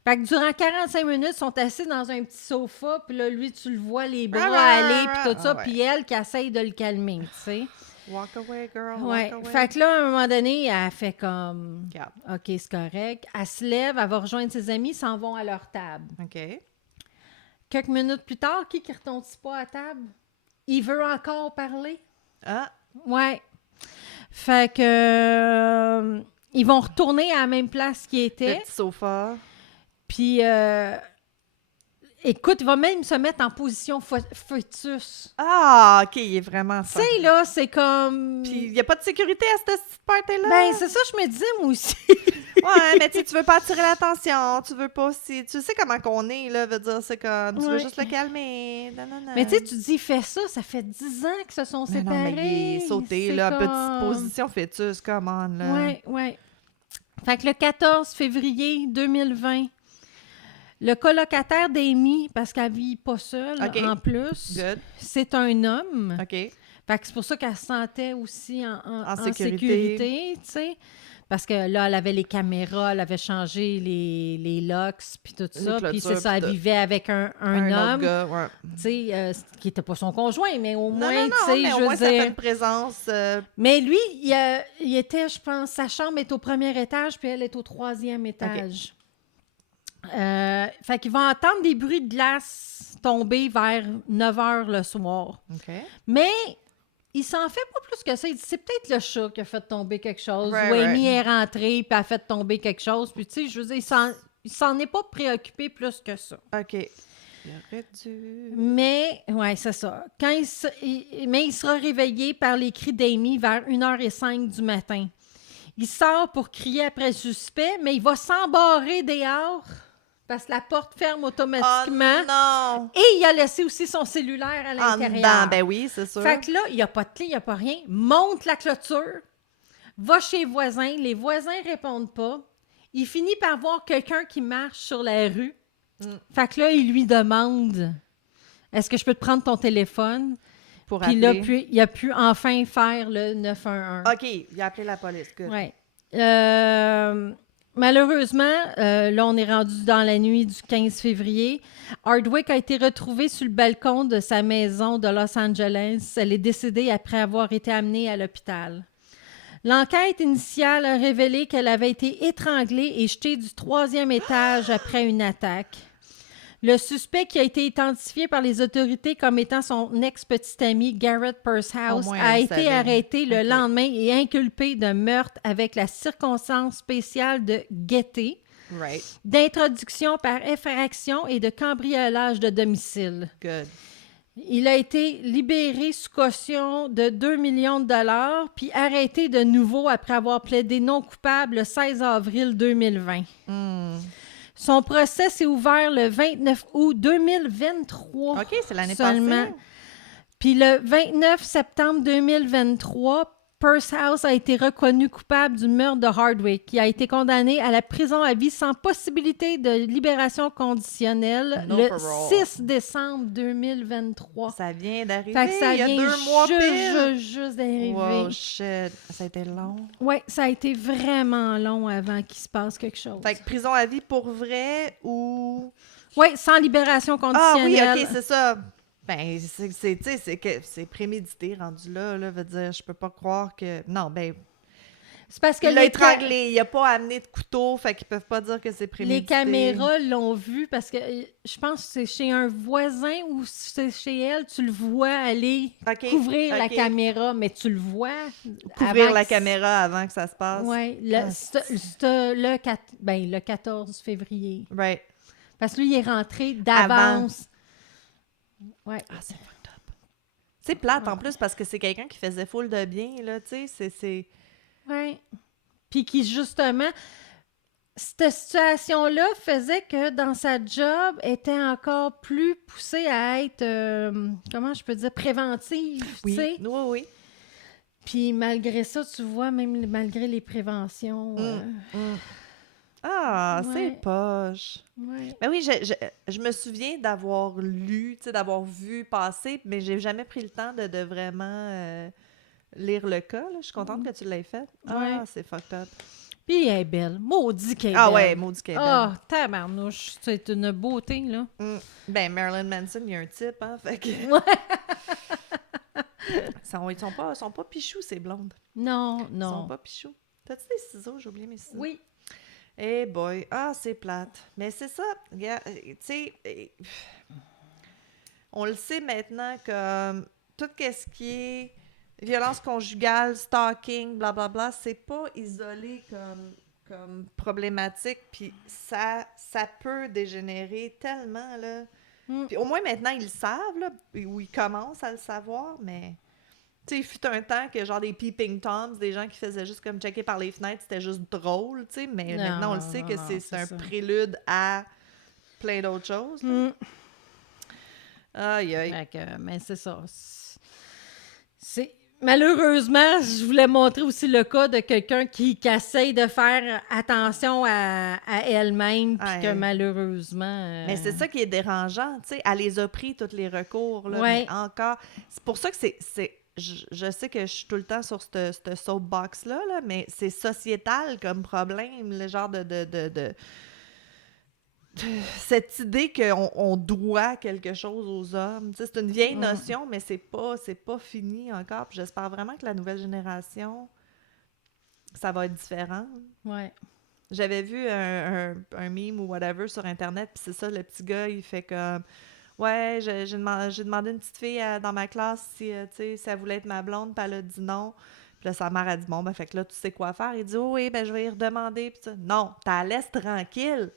Fait que durant 45 minutes, ils sont assis dans un petit sofa, puis là, lui, tu le vois, les bras aller, puis tout ça, puis elle qui essaye de le calmer, tu sais. Walk away, girl, ouais. walk away. Fait que là, à un moment donné, elle fait comme... OK, c'est correct. Elle se lève, elle va rejoindre ses amis, ils s'en vont à leur table. OK. Quelques minutes plus tard, qui ne retombe pas à table? Il veut encore parler. Ah. Ouais. Fait que... ils vont retourner à la même place qu'ils étaient. Le petit sofa. Puis, écoute, il va même se mettre en position fœtus. Ah, OK, il est vraiment ça. Tu sais, là, c'est comme... Puis, il n'y a pas de sécurité à cette petite party-là. Ben, c'est ça, je me disais, moi aussi. Ouais, mais tu veux pas attirer l'attention, tu veux pas aussi... Tu sais comment qu'on est, là, veut dire, c'est comme... Tu veux juste le calmer. Non. Mais tu sais, tu dis, fais ça fait 10 ans qu'ils se sont séparés. Non, mais il est sauté, là, petite position fœtus, come on, là. Ouais. Fait que le 14 février 2020... Le colocataire d'Amy, parce qu'elle vit pas seule, en plus, c'est un homme. OK. Fait que c'est pour ça qu'elle se sentait aussi en sécurité, tu sais. Parce que là, elle avait les caméras, elle avait changé les locks, puis tout ça. Puis c'est ça, elle vivait avec un homme, gars, ouais. tu sais, qui n'était pas son conjoint, mais au moins, tu sais, je veux dire... ça fait une présence... Mais lui, il était, je pense, sa chambre est au premier étage, puis elle est au 3e étage. Okay. Fait qu'il va entendre des bruits de glace tomber vers 9h le soir. Okay. Mais il s'en fait pas plus que ça. Il dit, c'est peut-être le chat qui a fait tomber quelque chose. Ou Amy est rentrée puis a fait tomber quelque chose. Puis tu sais, je veux dire, il s'en est pas préoccupé plus que ça. OK. Il aurait dû... Mais, ouais, c'est ça. Mais il sera réveillé par les cris d'Amy vers 1h05 du matin. Il sort pour crier après le suspect, mais il va s'embarrer dehors parce que la porte ferme automatiquement. Oh non! Et il a laissé aussi son cellulaire à l'intérieur. Ben oui, c'est sûr. Fait que là, il n'y a pas de clé, il n'y a pas rien. Monte la clôture, va chez les voisins. Les voisins ne répondent pas. Il finit par voir quelqu'un qui marche sur la rue. Fait que là, il lui demande « Est-ce que je peux te prendre ton téléphone? » Puis là, il a pu enfin faire le 911. OK, il a appelé la police. Oui. Malheureusement, là, on est rendu dans la nuit du 15 février. Hardwick a été retrouvée sur le balcon de sa maison de Los Angeles. Elle est décédée après avoir été amenée à l'hôpital. L'enquête initiale a révélé qu'elle avait été étranglée et jetée du 3e étage après une attaque. Le suspect, qui a été identifié par les autorités comme étant son ex-petit ami Garrett Pursehouse, Au moins, a elle été savait. arrêté le Ok. lendemain et inculpé de meurtre avec la circonstance spéciale de guetter, Right. d'introduction par effraction et de cambriolage de domicile. Good. Il a été libéré sous caution de 2 millions de dollars, puis arrêté de nouveau après avoir plaidé non coupable le 16 avril 2020. Son procès s'est ouvert le 29 août 2023. OK, c'est l'année seulement. passée. Puis le 29 septembre 2023, Pursehouse a été reconnu coupable du meurtre de Hardwick, qui a été condamné à la prison à vie sans possibilité de libération conditionnelle No le parole. 6 décembre 2023. Ça vient d'arriver. Fait que ça il y a vient 2 mois pile. juste d'arriver. Wow, shit. Ça a été long. Oui, ça a été vraiment long avant qu'il se passe quelque chose. Fait que prison à vie pour vrai ou... Oui, sans libération Ah oui, conditionnelle. OK, c'est ça. Ben, c'est prémédité rendu là, veut dire, je peux pas croire que... Non, ben, C'est parce que il l'a les étranglé, il a pas amené de couteau, fait qu'ils peuvent pas dire que c'est prémédité. Les caméras l'ont vu parce que je pense que c'est chez un voisin ou c'est chez elle, tu le vois aller OK, couvrir la OK. caméra, mais tu le vois Couvrir avant la que- caméra avant que ça se passe. Oui, le 14 février. Right. Parce que lui, il est rentré d'avance. Ouais. Ah, c'est fucked up. C'est plate en plus parce que c'est quelqu'un qui faisait full de bien, là, tu sais, c'est... Oui. Puis qui, justement, cette situation-là faisait que dans sa job, était encore plus poussée à être, comment je peux dire, préventive, tu sais. Oui. Puis malgré ça, tu vois, même malgré les préventions... Ah, Ouais. c'est poche. ouais. Ben oui, je me souviens d'avoir lu, tu sais, d'avoir vu passer, mais j'ai jamais pris le temps de vraiment lire le cas, là. Je suis contente que tu l'aies fait. Ah, Ouais. c'est fucked up. Puis elle est belle. Maudit qu'elle est Ah belle. ouais, maudit qu'elle est Ah, tabarnouche. C'est une beauté, là. belle. Ben, Marilyn Manson, il y a un type, hein, fait que... Ils sont pas pichous, ces blondes. Non, Ils sont non. pas pichous. T'as-tu des ciseaux? J'ai oublié mes ciseaux. Oui. Eh boy, ah, c'est plate. Mais c'est ça, tu sais, on le sait maintenant que tout ce qui est violence conjugale, stalking, blablabla, c'est pas isolé comme problématique, puis ça peut dégénérer tellement, là. Puis au moins maintenant, ils le savent, là, ou ils commencent à le savoir, mais... Tu sais, il fut un temps que genre des peeping toms, des gens qui faisaient juste comme checker par les fenêtres, c'était juste drôle, tu sais, mais Non, maintenant on le sait que non, c'est un ça. prélude à plein d'autres choses. là. Aïe, aïe. Fait que, mais c'est ça. Malheureusement, je voulais montrer aussi le cas de quelqu'un qui essaye de faire attention à elle-même, puis que Ouais. malheureusement... Mais c'est ça qui est dérangeant, tu sais, elle les a pris, tous les recours, là, Ouais. mais encore. C'est pour ça que je sais que je suis tout le temps sur cette soapbox-là, là, mais c'est sociétal comme problème, le genre de cette idée qu'on doit quelque chose aux hommes. Tu sais, c'est une vieille notion, mais c'est pas fini encore. Puis j'espère vraiment que la nouvelle génération, ça va être différent. Ouais. J'avais vu un meme ou whatever sur Internet, puis c'est ça, le petit gars, il fait comme... Ouais, j'ai demandé à une petite fille dans ma classe si, tu sais, si elle voulait être ma blonde, puis elle a dit non. Puis là, sa mère a dit, bon, ben, fait que là, tu sais quoi faire. Il dit, oh, oui, ben, je vais y redemander. Puis ça, non, t'as laisse tranquille.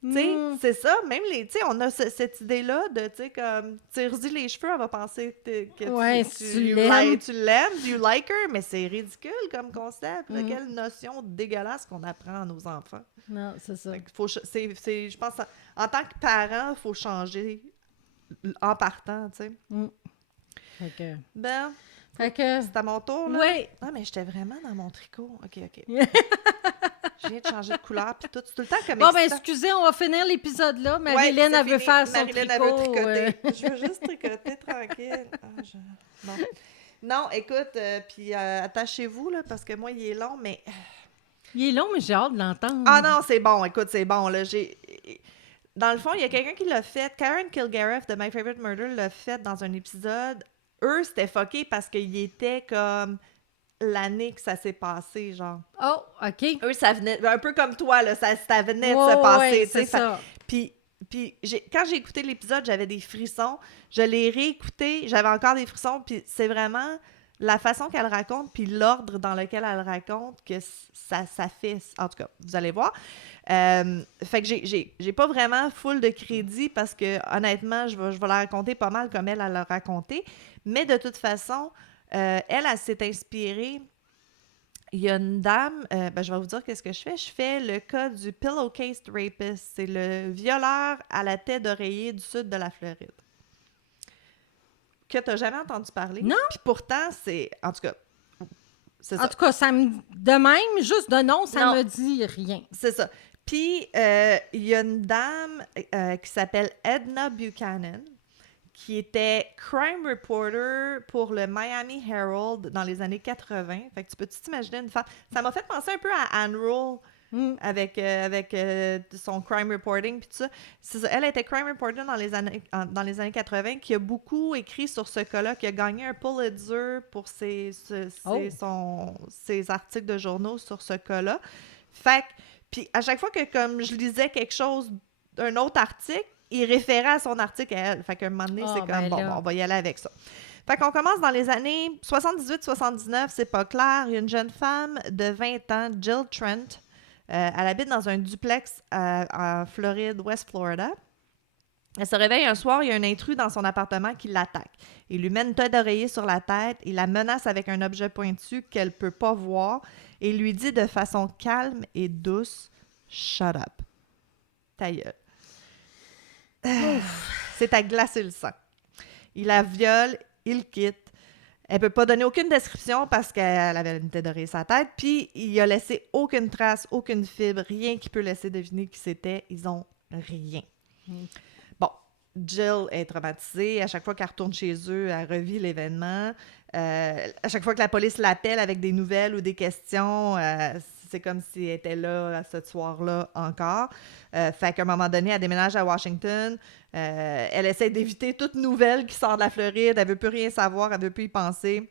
Tu sais, c'est ça, même tu sais, on a cette idée-là de, tu sais, comme, tire-y les cheveux, elle va penser que Ouais, tu l'aimes, you like her, mais c'est ridicule comme concept. là. Quelle notion dégueulasse qu'on apprend à nos enfants. Non, c'est ça. Fait qu'il faut, je pense, en tant que parent, il faut changer en partant, tu sais. Fait que... Ben, Fait que... c'est à mon tour, là? Oui. Ah, mais j'étais vraiment dans mon tricot. OK. Je viens de changer de couleur, puis tout. C'est tout le temps comme Bon, ben, excitant. excusez, on va finir l'épisode là. Ouais, Marilyn, c'est elle veut fini. faire son Marilyn, elle tricot. veut tricoter. Je veux juste tricoter tranquille. Bon. Non, écoute, puis attachez-vous, là, parce que moi, il est long, mais Il est long, mais j'ai hâte de l'entendre. Ah non, c'est bon. Écoute, c'est bon. Là, dans le fond, il y a quelqu'un qui l'a fait. Karen Kilgariff de My Favorite Murder l'a fait dans un épisode. Eux, c'était fucké parce qu'il était comme l'année que ça s'est passé, genre. Oh, OK. Eux, ça venait... Un peu comme toi, là. Ça venait de se passer, tu sais. C'est ça. Puis quand j'ai écouté l'épisode, j'avais des frissons. Je l'ai réécouté, j'avais encore des frissons. Puis c'est vraiment la façon qu'elle raconte, puis l'ordre dans lequel elle raconte que ça fait... En tout cas, vous allez voir. Fait que j'ai pas vraiment full de crédit parce que, honnêtement, je vais la raconter pas mal comme elle l'a raconté. Mais de toute façon, elle s'est inspirée. Il y a une dame, je vais vous dire qu'est-ce que je fais. Je fais le cas du pillowcase rapist. C'est le violeur à la tête d'oreiller du sud de la Floride. Que tu n'as jamais entendu parler. Non. Puis pourtant, c'est... En tout cas, c'est ça. En tout cas, de même, juste de nom, ça Non. me dit rien. C'est ça. Puis, il y a une dame qui s'appelle Edna Buchanan, qui était crime reporter pour le Miami Herald dans les années 80. Fait que tu peux t'imaginer une femme... Ça m'a fait penser un peu à Anne Rule avec son crime reporting puis tout ça. C'est ça. Elle était crime reporter dans les années 80, qui a beaucoup écrit sur ce cas-là, qui a gagné un Pulitzer pour ses articles de journaux sur ce cas-là. Fait que, puis à chaque fois que comme je lisais quelque chose d'un autre article, il référait à son article à elle. Fait qu'à un moment donné, c'est comme, on va y aller avec ça. Fait qu'on commence dans les années 78-79, c'est pas clair. Il y a une jeune femme de 20 ans, Jill Trent. Elle habite dans un duplex en Floride, West Florida. Elle se réveille un soir, il y a un intrus dans son appartement qui l'attaque. Il lui met une tête d'oreiller sur la tête, il la menace avec un objet pointu qu'elle ne peut pas voir et lui dit de façon calme et douce « Shut up ». Ta gueule. C'est à glacer le sang. Il la viole, il quitte. Elle peut pas donner aucune description parce qu'elle avait une tête d'oreiller sur sa tête, puis il a laissé aucune trace, aucune fibre, rien qui peut laisser deviner qui c'était. Ils ont rien. Bon, Jill est traumatisée. À chaque fois qu'elle retourne chez eux, elle revit l'événement. À chaque fois que la police l'appelle avec des nouvelles ou des questions, c'est comme si elle était là ce soir-là encore. Fait qu'à un moment donné, elle déménage à Washington. Elle essaie d'éviter toute nouvelle qui sort de la Floride. Elle veut plus rien savoir, elle veut plus y penser.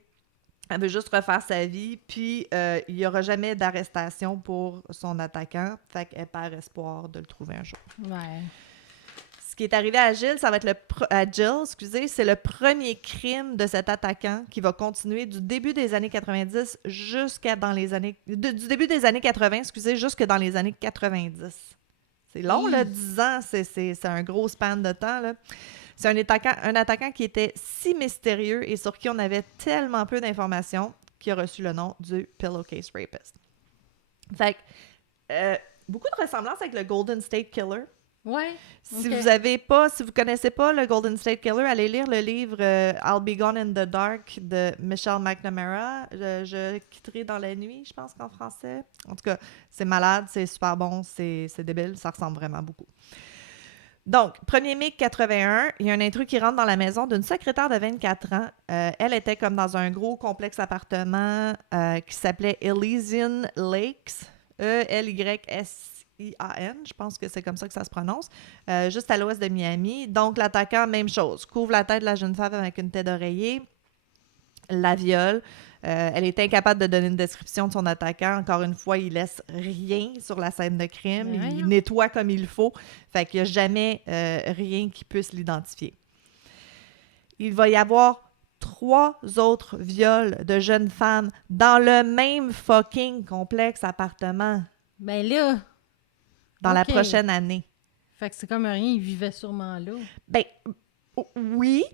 Elle veut juste refaire sa vie. Puis, il n'y aura jamais d'arrestation pour son attaquant. Fait qu'elle perd espoir de le trouver un jour. Ouais. Ce qui est arrivé à Jill, ça va être c'est le premier crime de cet attaquant qui va continuer du début des années 90 jusqu'à dans les années... du début des années 80, jusque dans les années 90. C'est long, là, 10 ans, c'est un gros span de temps, là. C'est un attaquant qui était si mystérieux et sur qui on avait tellement peu d'informations qu'il a reçu le nom du Pillowcase Rapist. Fait que, beaucoup de ressemblances avec le Golden State Killer. Ouais. Si vous connaissez pas le Golden State Killer, allez lire le livre I'll Be Gone in the Dark de Michelle McNamara. Je quitterai dans la nuit, je pense qu'en français. En tout cas, c'est malade, c'est super bon, c'est débile, ça ressemble vraiment beaucoup. Donc, 1er mai 81, il y a un intrus qui rentre dans la maison d'une secrétaire de 24 ans. Elle était comme dans un gros complexe appartement qui s'appelait Elysian Lakes, E-L-Y-S I-A-N, je pense que c'est comme ça que ça se prononce, juste à l'ouest de Miami. Donc, l'attaquant, même chose, couvre la tête de la jeune femme avec une tête d'oreiller, la viole. Elle est incapable de donner une description de son attaquant. Encore une fois, il laisse rien sur la scène de crime. Il nettoie comme il faut. Fait qu'il n'y a jamais rien qui puisse l'identifier. Il va y avoir 3 autres viols de jeunes femmes dans le même fucking complexe appartement. Ben là... Dans la prochaine année. Fait que c'est comme rien, il vivait sûrement là. Ben, oui,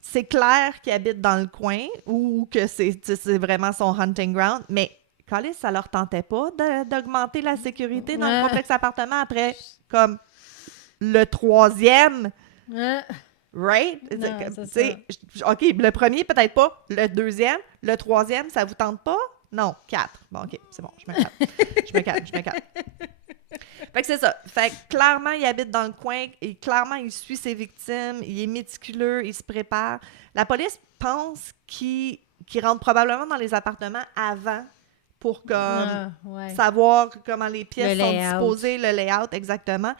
c'est clair qu'il habite dans le coin ou que c'est vraiment son hunting ground, mais Calais, ça leur tentait pas d'augmenter la sécurité dans le complexe appartement après, comme, le 3e. Right? Non, OK, le premier, peut-être pas. Le 2e. Le 3e, ça vous tente pas? Non, 4. Bon, OK, c'est bon, je me calme. Fait que c'est ça. Fait que clairement, il habite dans le coin et clairement, il suit ses victimes, il est méticuleux, il se prépare. La police pense qu'il rentre probablement dans les appartements avant pour comme ouais. savoir comment les pièces Le sont layout. disposées, le layout exactement.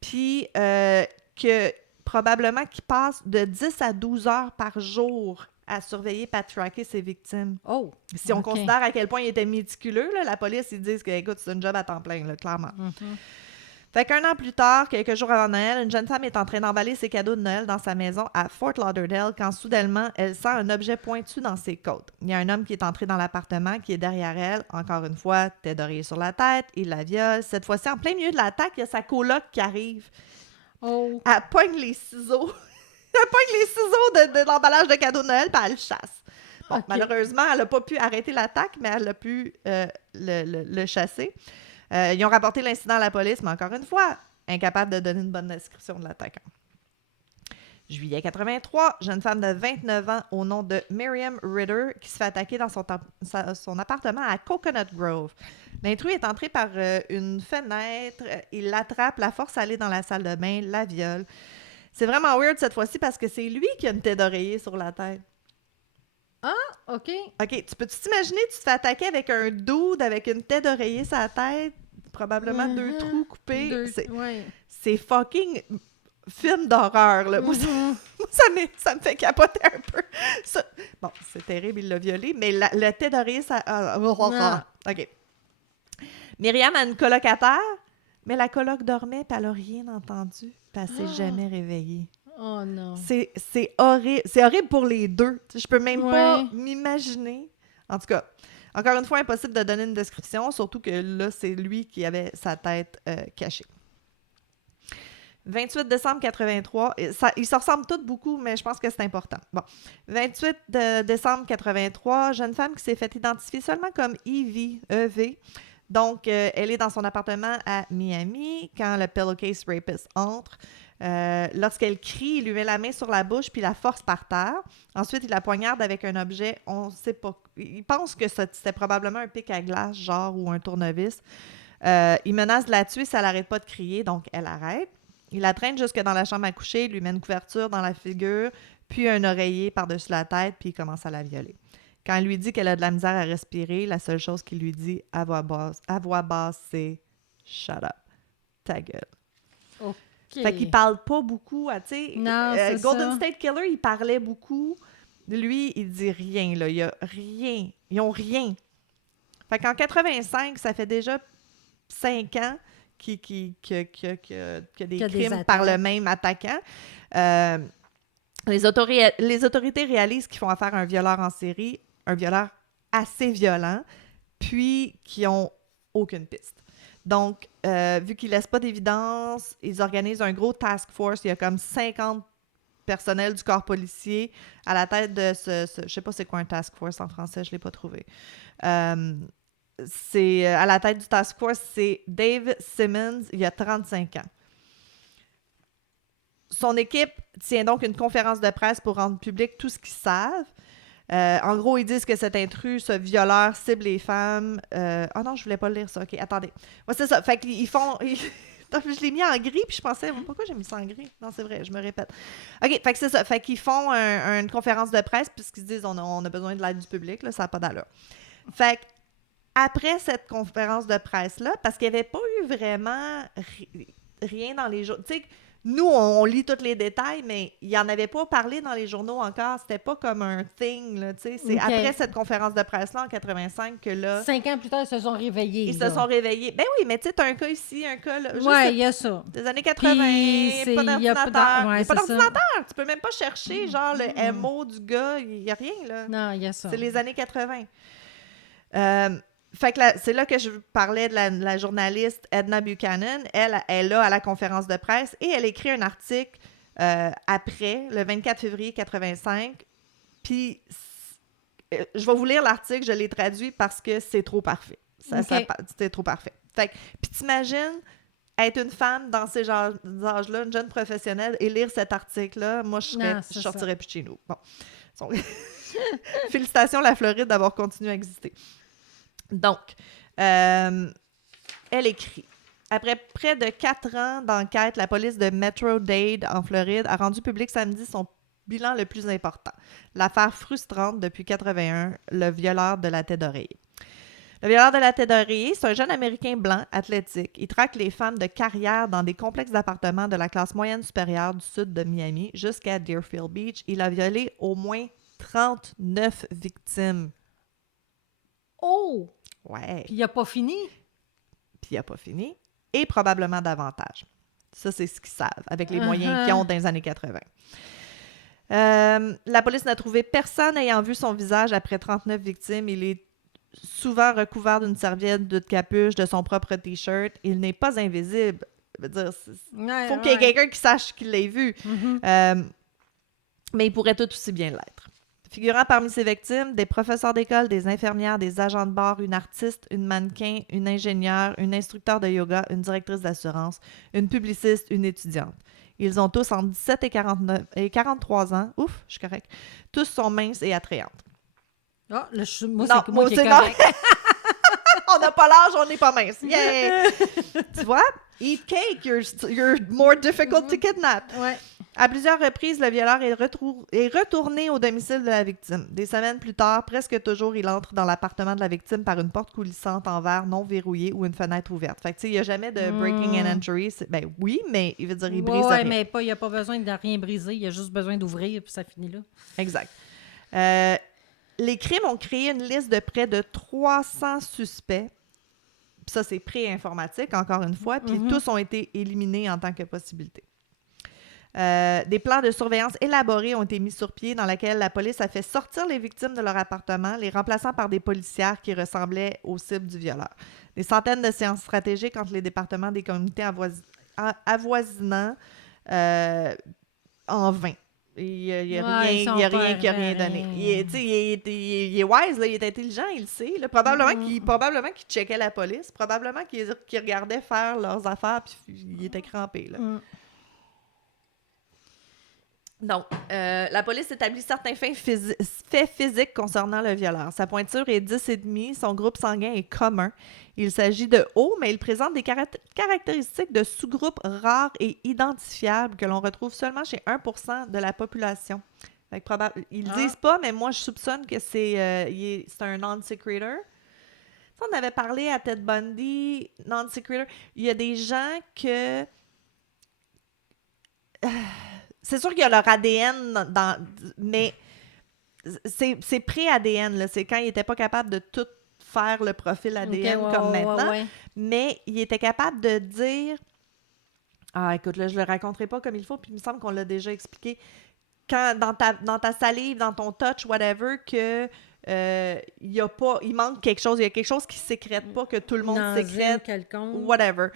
Puis que probablement qu'il passe de 10 à 12 heures par jour à surveiller et à tracker ses victimes. Oh! Si on OK. considère à quel point il était méticuleux, là, la police, ils disent que, écoute, c'est un job à temps plein, là, clairement. Mhm. Fait qu'un an plus tard, quelques jours avant Noël, une jeune femme est en train d'emballer ses cadeaux de Noël dans sa maison à Fort Lauderdale quand soudainement, elle sent un objet pointu dans ses côtes. Il y a un homme qui est entré dans l'appartement, qui est derrière elle. Encore une fois, tête d'oreiller sur la tête, il la viole. Cette fois-ci, en plein milieu de l'attaque, il y a sa coloc qui arrive. Oh! Elle pogne les ciseaux. Elle pogne les ciseaux de l'emballage de cadeaux de Noël, puis elle le chasse. Bon, OK. malheureusement, elle n'a pas pu arrêter l'attaque, mais elle a pu le chasser. Ils ont rapporté l'incident à la police, mais encore une fois, incapable de donner une bonne description de l'attaquant. Juillet 83, jeune femme de 29 ans au nom de Miriam Ritter qui se fait attaquer dans son appartement à Coconut Grove. L'intrus est entré par une fenêtre, il l'attrape, la force à aller dans la salle de bain, la viole. C'est vraiment weird cette fois-ci parce que c'est lui qui a une tête d'oreiller sur la tête. OK. OK, tu peux-tu t'imaginer, tu te fais attaquer avec un dude avec une tête d'oreiller sur la tête, probablement 2 trous coupés. C'est fucking film d'horreur, là. Moi, ça me fait capoter un peu. Bon, c'est terrible, il l'a violé, mais la tête d'oreiller, ça... OK. Myriam a une colocataire, mais la coloc dormait, puis elle n'a rien entendu, puis elle s'est jamais réveillée. Oh non. C'est horrible. C'est horrible pour les deux. Je peux même pas m'imaginer. En tout cas, encore une fois, impossible de donner une description, surtout que là, c'est lui qui avait sa tête cachée. 28 décembre 83, ils se ressemblent tous beaucoup, mais je pense que c'est important. Bon, 28 décembre 83, jeune femme qui s'est fait identifier seulement comme Evie, EV. Donc, elle est dans son appartement à Miami quand le pillowcase rapist entre. Lorsqu'elle crie, il lui met la main sur la bouche puis la force par terre. Ensuite, il la poignarde avec un objet, on ne sait pas. Il pense que c'était probablement un pic à glace, genre, ou un tournevis. Il menace de la tuer si elle n'arrête pas de crier, donc elle arrête. Il la traîne jusque dans la chambre à coucher, il lui met une couverture dans la figure, puis un oreiller par-dessus la tête, puis il commence à la violer. Quand il lui dit qu'elle a de la misère à respirer, la seule chose qu'il lui dit à voix basse, c'est « Shut up, ta gueule ». OK. Fait qu'il parle pas beaucoup, tu sais. Non, c'est Golden ça. State Killer, il parlait beaucoup. Lui, il dit rien, là. Il y a rien. Ils ont rien. Fait qu'en 85, ça fait déjà 5 ans qu'il y a des crimes par le même attaquant. Les autorités réalisent qu'ils font affaire à un violeur en série, un violeur assez violent, puis qui ont aucune piste. Donc, vu qu'ils ne laissent pas d'évidence, ils organisent un gros task force. Il y a comme 50 personnels du corps policier à la tête de je ne sais pas c'est quoi un task force en français, je ne l'ai pas trouvé. C'est à la tête du task force, c'est Dave Simmons, il y a 35 ans. Son équipe tient donc une conférence de presse pour rendre public tout ce qu'ils savent. En gros, ils disent que cet intrus, ce violeur, cible les femmes. Ah non, je voulais pas le lire ça. OK, attendez. Ouais, c'est ça. Fait qu'ils font... je l'ai mis en gris, puis je pensais, pourquoi j'ai mis ça en gris? Non, c'est vrai, je me répète. OK, fait que c'est ça. Fait qu'ils font une conférence de presse, puisqu'ils disent on a besoin de l'aide du public, là, ça n'a pas d'allure. Fait que après cette conférence de presse-là, parce qu'il n'y avait pas eu vraiment rien dans les journaux. Tu sais, nous, on lit tous les détails, mais il n'y en avait pas parlé dans les journaux encore. C'était pas comme un thing, là, tu sais. C'est après cette conférence de presse-là, en 85, que là... 5 ans plus tard, ils se sont réveillés. Ils se sont réveillés. Ben oui, mais tu sais, t'as un cas ici, un cas là. Oui, il y a ça. Des années 80, pas d'ordinateur. Il n'y a pas d'ordinateur. Tu peux même pas chercher, genre, le MO du gars. Il n'y a rien, là. Non, il y a ça. C'est les années 80. Fait que c'est là que je parlais de la journaliste Edna Buchanan. Elle est là à la conférence de presse et elle écrit un article après, le 24 février 85. Puis, je vais vous lire l'article, je l'ai traduit parce que c'est trop parfait. C'est trop parfait. Fait que, puis t'imagines être une femme dans ces âges-là, une jeune professionnelle, et lire cet article-là, moi, je sortirais plus de chez nous. Bon. Félicitations, la Floride, d'avoir continué à exister. Donc, elle écrit « Après près de 4 ans d'enquête, la police de Metro-Dade, en Floride, a rendu public samedi son bilan le plus important. L'affaire frustrante depuis 81, le violeur de la tête d'oreiller. Le violeur de la tête d'oreiller, c'est un jeune Américain blanc, athlétique. Il traque les femmes de carrière dans des complexes d'appartements de la classe moyenne supérieure du sud de Miami jusqu'à Deerfield Beach. Il a violé au moins 39 victimes. Oh! Ouais. Puis il a pas fini? Puis il n'a pas fini. Et probablement davantage. Ça, c'est ce qu'ils savent, avec les moyens qu'ils ont dans les années 80. La police n'a trouvé personne ayant vu son visage après 39 victimes. Il est souvent recouvert d'une serviette, d'une capuche, de son propre T-shirt. Il n'est pas invisible. Il faut qu'il y ait quelqu'un qui sache qu'il l'ait vu. Mais il pourrait tout aussi bien l'être. Figurant parmi ses victimes, des professeurs d'école, des infirmières, des agents de bar, une artiste, une mannequin, une ingénieure, une instructeur de yoga, une directrice d'assurance, une publiciste, une étudiante. Ils ont tous entre 17 et 43 ans. Ouf, je suis correcte. Tous sont minces et attrayantes. Ah, là, moi, Non, c'est moi qui est non. correct. On n'a pas l'âge, on n'est pas mince. Yeah! Tu vois? Eat cake, you're more difficult to kidnap. Ouais. À plusieurs reprises, le violeur est retourné au domicile de la victime. Des semaines plus tard, presque toujours, il entre dans l'appartement de la victime par une porte coulissante en verre non verrouillée ou une fenêtre ouverte. Fait que, tu sais, il n'y a jamais de breaking and entry. Ben oui, mais il veut dire, il brise rien. Mais il n'y a pas besoin de rien briser. Il y a juste besoin d'ouvrir, puis ça finit là. Exact. Les crimes ont créé une liste de près de 300 suspects. Ça, c'est pré-informatique, encore une fois. Puis tous ont été éliminés en tant que possibilité. Des plans de surveillance élaborés ont été mis sur pied dans lesquels la police a fait sortir les victimes de leur appartement, les remplaçant par des policières qui ressemblaient aux cibles du violeur. Des centaines de séances stratégiques entre les départements des communautés avoisinant en vain. Il n'y a rien qui a rien donné. Il est wise, là, il est intelligent, il le sait. Là. Probablement qu'il checkait la police, probablement qu'il regardait faire leurs affaires, puis il était crampé. Là. Donc, la police établit certains faits physiques concernant le violeur. Sa pointure est 10,5, son groupe sanguin est commun. Il s'agit de O, mais il présente des caractéristiques de sous-groupes rares et identifiables que l'on retrouve seulement chez 1% de la population. Fait que ils le disent pas, mais moi, je soupçonne que c'est un non-secretor. Ça, on avait parlé à Ted Bundy, non-secretor. Il y a des gens que... c'est sûr qu'il y a leur ADN, mais c'est pré-ADN. Là. C'est quand il n'était pas capable de tout faire le profil ADN comme maintenant. Ouais. Mais il était capable de dire... Ah, écoute, là, je le raconterai pas comme il faut, puis il me semble qu'on l'a déjà expliqué. Quand dans ta salive, dans ton touch, whatever, que il manque quelque chose. Il y a quelque chose qui ne sécrète pas, que tout le monde sécrète. Whatever.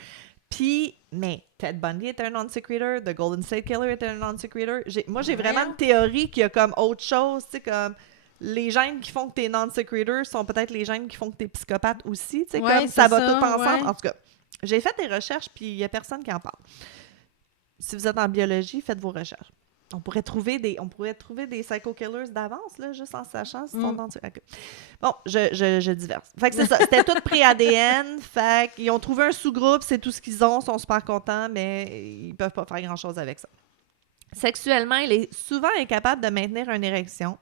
Puis, mais Ted Bundy était un non-secretor, The Golden State Killer était un non-secretor. Moi, j'ai vraiment une théorie qu'il y a comme autre chose, tu sais, comme les gènes qui font que t'es non-secretor sont peut-être les gènes qui font que t'es psychopathe aussi, tu sais, comme ça va tout ensemble. En tout cas, j'ai fait des recherches, puis il n'y a personne qui en parle. Si vous êtes en biologie, faites vos recherches. On pourrait trouver des psycho-killers d'avance, là, juste en sachant si sont dans... Okay. Bon, je diverse. Fait que c'est ça. C'était tout pré-ADN. Fait qu'ils ont trouvé un sous-groupe, c'est tout ce qu'ils ont, sont super contents, mais ils peuvent pas faire grand-chose avec ça. Sexuellement, il est souvent incapable de maintenir une érection.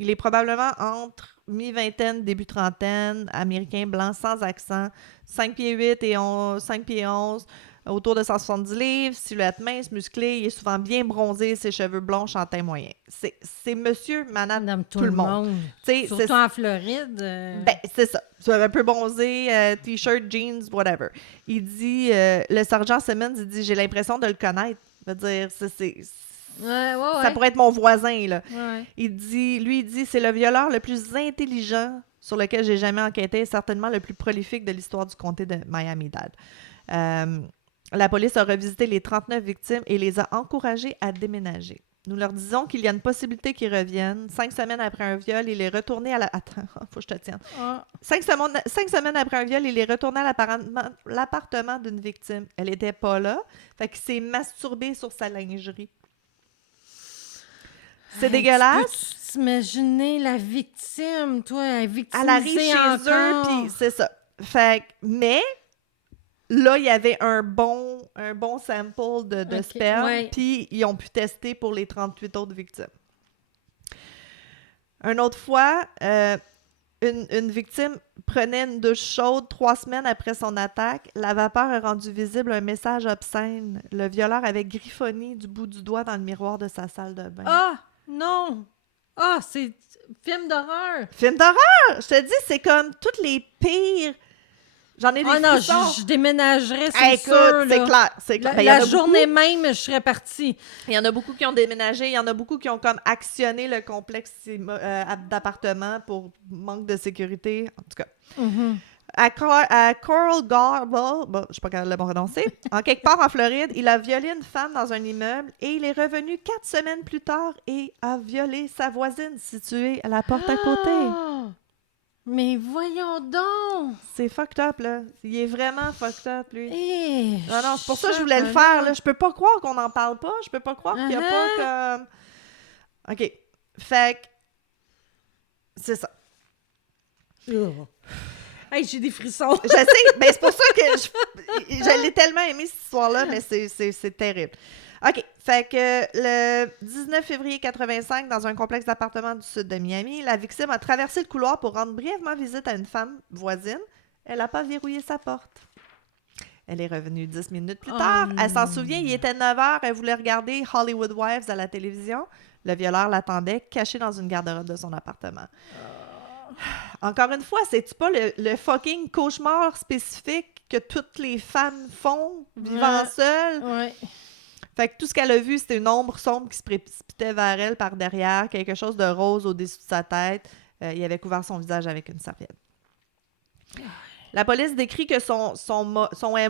Il est probablement entre mi-vingtaine, début trentaine, américain blanc, sans accent, 5 pieds 8 et 5 pieds 11, autour de 170 livres, silhouette mince, musclée, il est souvent bien bronzé, ses cheveux blonds, châtain moyen. C'est monsieur, madame, tout le monde. Surtout en Floride. Ben, c'est ça. C'est un peu bronzé, t-shirt, jeans, whatever. Il dit, le sergent Simmons, il dit, j'ai l'impression de le connaître. Je veux dire, ça pourrait être mon voisin, là. Ouais. Il dit, c'est le violeur le plus intelligent sur lequel j'ai jamais enquêté, certainement le plus prolifique de l'histoire du comté de Miami-Dade. La police a revisité les 39 victimes et les a encouragées à déménager. Nous leur disons qu'il y a une possibilité qu'ils reviennent. 5 semaines après un viol, il est retourné à la... Attends, faut que je te tienne. 5 semaines après un viol, il est retourné à l'appartement d'une victime. Elle n'était pas là. Fait qu'il s'est masturbé sur sa lingerie. C'est dégueulasse. Tu peux t'imaginer la victime, toi, la victime. Elle arrive chez eux, puis c'est ça. Fait que, mais... Là, il y avait un bon sample de sperme, puis ils ont pu tester pour les 38 autres victimes. Une autre fois, une victime prenait une douche chaude 3 semaines après son attaque. La vapeur a rendu visible un message obscène. Le violeur avait griffonné du bout du doigt dans le miroir de sa salle de bain. Ah! Non! Ah, c'est film d'horreur! Film d'horreur! Je te dis, c'est comme toutes les pires... J'en ai des non, frissons. je déménagerais, c'est Écoute, sûr. c'est là. clair. C'est clair. La, Ben, il y en la a journée beaucoup. même, je serais partie. Il y en a beaucoup qui ont déménagé. Il y en a beaucoup qui ont comme actionné le complexe d'appartements pour manque de sécurité. En tout cas. Mm-hmm. À Coral Gables, bon, je ne sais pas capable de le prononcer, en quelque part en Floride, il a violé une femme dans un immeuble et il est revenu 4 semaines plus tard et a violé sa voisine située à la porte à côté. Ah! Mais voyons donc! C'est fucked up, là. Il est vraiment fucked up, lui. Eh, Non, c'est pour ça que je voulais le faire, là. Je peux pas croire qu'on n'en parle pas. Je peux pas croire qu'il n'y a pas comme... OK. Fait que... C'est ça. Hey, j'ai des frissons. Je sais, mais c'est pour ça que je l'ai tellement aimé, cette histoire-là, mais c'est terrible. OK. Fait que le 19 février 85, dans un complexe d'appartements du sud de Miami, la victime a traversé le couloir pour rendre brièvement visite à une femme voisine. Elle n'a pas verrouillé sa porte. Elle est revenue 10 minutes plus tard. Elle s'en souvient, il était 9h, elle voulait regarder Hollywood Wives à la télévision. Le violeur l'attendait, caché dans une garde-robe de son appartement. Encore une fois, c'est-tu pas le fucking cauchemar spécifique que toutes les femmes font vivant seules? Ouais. Fait que tout ce qu'elle a vu, c'était une ombre sombre qui se précipitait vers elle par derrière, quelque chose de rose au-dessus de sa tête. Il avait couvert son visage avec une serviette. La police décrit que son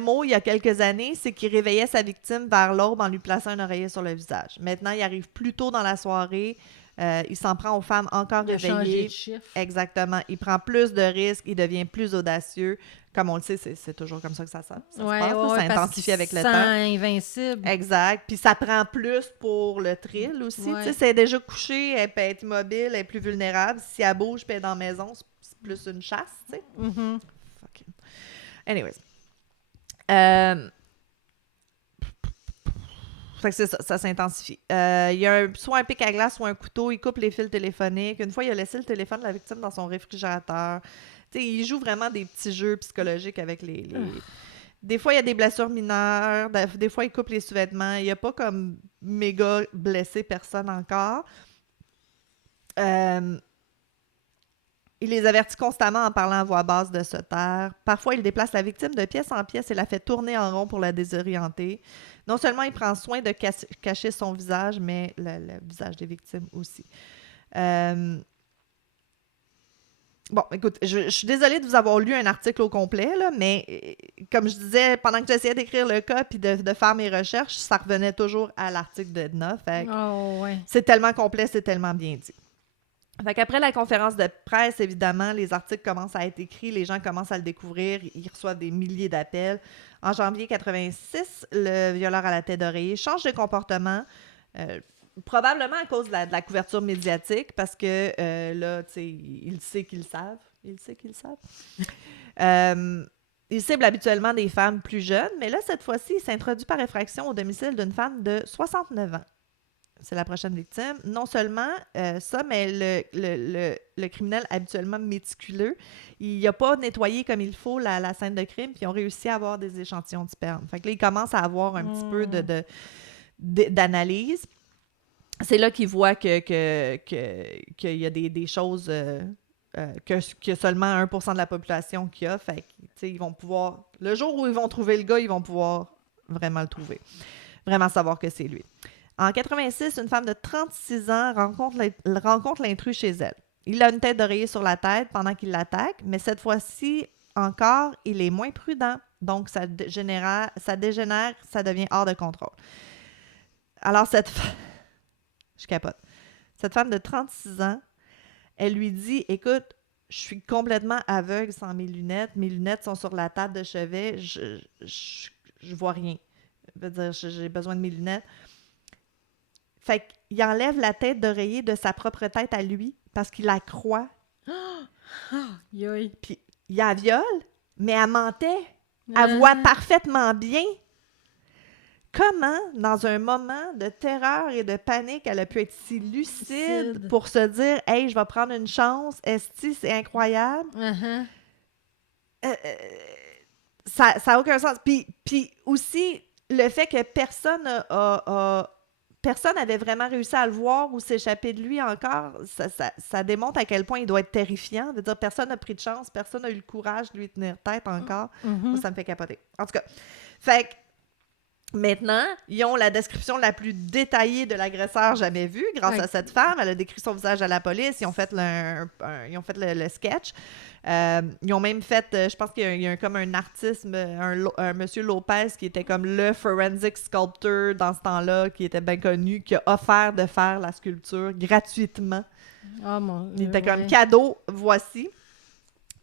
MO, il y a quelques années, c'est qu'il réveillait sa victime vers l'aube en lui plaçant un oreiller sur le visage. Maintenant, il arrive plus tôt dans la soirée. Il s'en prend aux femmes encore réveillées. Exactement. Il prend plus de risques, il devient plus audacieux. Comme on le sait, c'est toujours comme ça que ça se passe. Ça intensifie avec le temps. Invincible. Exact. Puis ça prend plus pour le thrill aussi. Ouais. Tu sais, si elle est déjà couchée, elle peut être immobile, elle est plus vulnérable. Si elle bouge puis elle est dans la maison, c'est plus une chasse, tu sais. Mm-hmm. Fucking. Anyways. Fait que c'est ça, ça s'intensifie. Il y a soit un pic à glace, soit un couteau. Il coupe les fils téléphoniques. Une fois, il a laissé le téléphone de la victime dans son réfrigérateur. Tu sais, il joue vraiment des petits jeux psychologiques avec les... Des fois, il y a des blessures mineures. Des fois, il coupe les sous-vêtements. Il n'y a pas comme méga blessé personne encore. Il les avertit constamment en parlant à voix basse de se taire. Parfois, il déplace la victime de pièce en pièce et la fait tourner en rond pour la désorienter. Non seulement il prend soin de cacher son visage, mais le visage des victimes aussi. Bon, écoute, je suis désolée de vous avoir lu un article au complet, là, mais comme je disais, pendant que j'essayais d'écrire le cas puis de faire mes recherches, ça revenait toujours à l'article d'Edna. Fait que ouais. c'est tellement complet, c'est tellement bien dit. Fait qu'après la conférence de presse, évidemment, les articles commencent à être écrits, les gens commencent à le découvrir, ils reçoivent des milliers d'appels. En janvier 86, le violeur à la tête d'oreiller change de comportement, probablement à cause de la couverture médiatique, parce que là, tu sais, il sait qu'ils le savent. Il cible habituellement des femmes plus jeunes, mais là, cette fois-ci, il s'introduit par effraction au domicile d'une femme de 69 ans. C'est la prochaine victime. Non seulement ça, mais le criminel habituellement méticuleux, il n'a pas nettoyé comme il faut la scène de crime, puis ils ont réussi à avoir des échantillons de sperme. Fait que là, il commence à avoir un petit peu d'analyse. C'est là qu'il voit qu'il y a des choses que seulement 1% de la population qui a. Fait que, ils vont pouvoir... Le jour où ils vont trouver le gars, ils vont pouvoir vraiment le trouver. Vraiment savoir que c'est lui. En 86, une femme de 36 ans rencontre l'intrus chez elle. Il a une tête d'oreiller sur la tête pendant qu'il l'attaque, mais cette fois-ci encore, il est moins prudent. Donc, ça dégénère, ça devient hors de contrôle. Alors, je capote. Cette femme de 36 ans, elle lui dit, écoute, je suis complètement aveugle sans mes lunettes sont sur la table de chevet, je vois rien. Je veux dire, j'ai besoin de mes lunettes. Fait qu'il enlève la tête d'oreiller de sa propre tête à lui parce qu'il la croit. Puis il la viole, mais elle mentait. Elle voit parfaitement bien comment, dans un moment de terreur et de panique, elle a pu être si lucide pour se dire « Hey, je vais prendre une chance. Esti, c'est incroyable. Uh-huh. Ça n'a aucun sens. Puis aussi, le fait que personne n'avait vraiment réussi à le voir ou s'échapper de lui encore, ça démontre à quel point il doit être terrifiant. De dire personne n'a pris de chance, personne n'a eu le courage de lui tenir tête encore. Moi, ça me fait capoter. En tout cas, fait que maintenant, ils ont la description la plus détaillée de l'agresseur jamais vue grâce à cette femme. Elle a décrit son visage à la police. Ils ont fait le sketch. Ils ont même fait, je pense qu'il y a comme un artiste, un monsieur Lopez qui était comme le forensic sculptor dans ce temps-là, qui était bien connu, qui a offert de faire la sculpture gratuitement. Oh mon Dieu, il était comme cadeau, voici.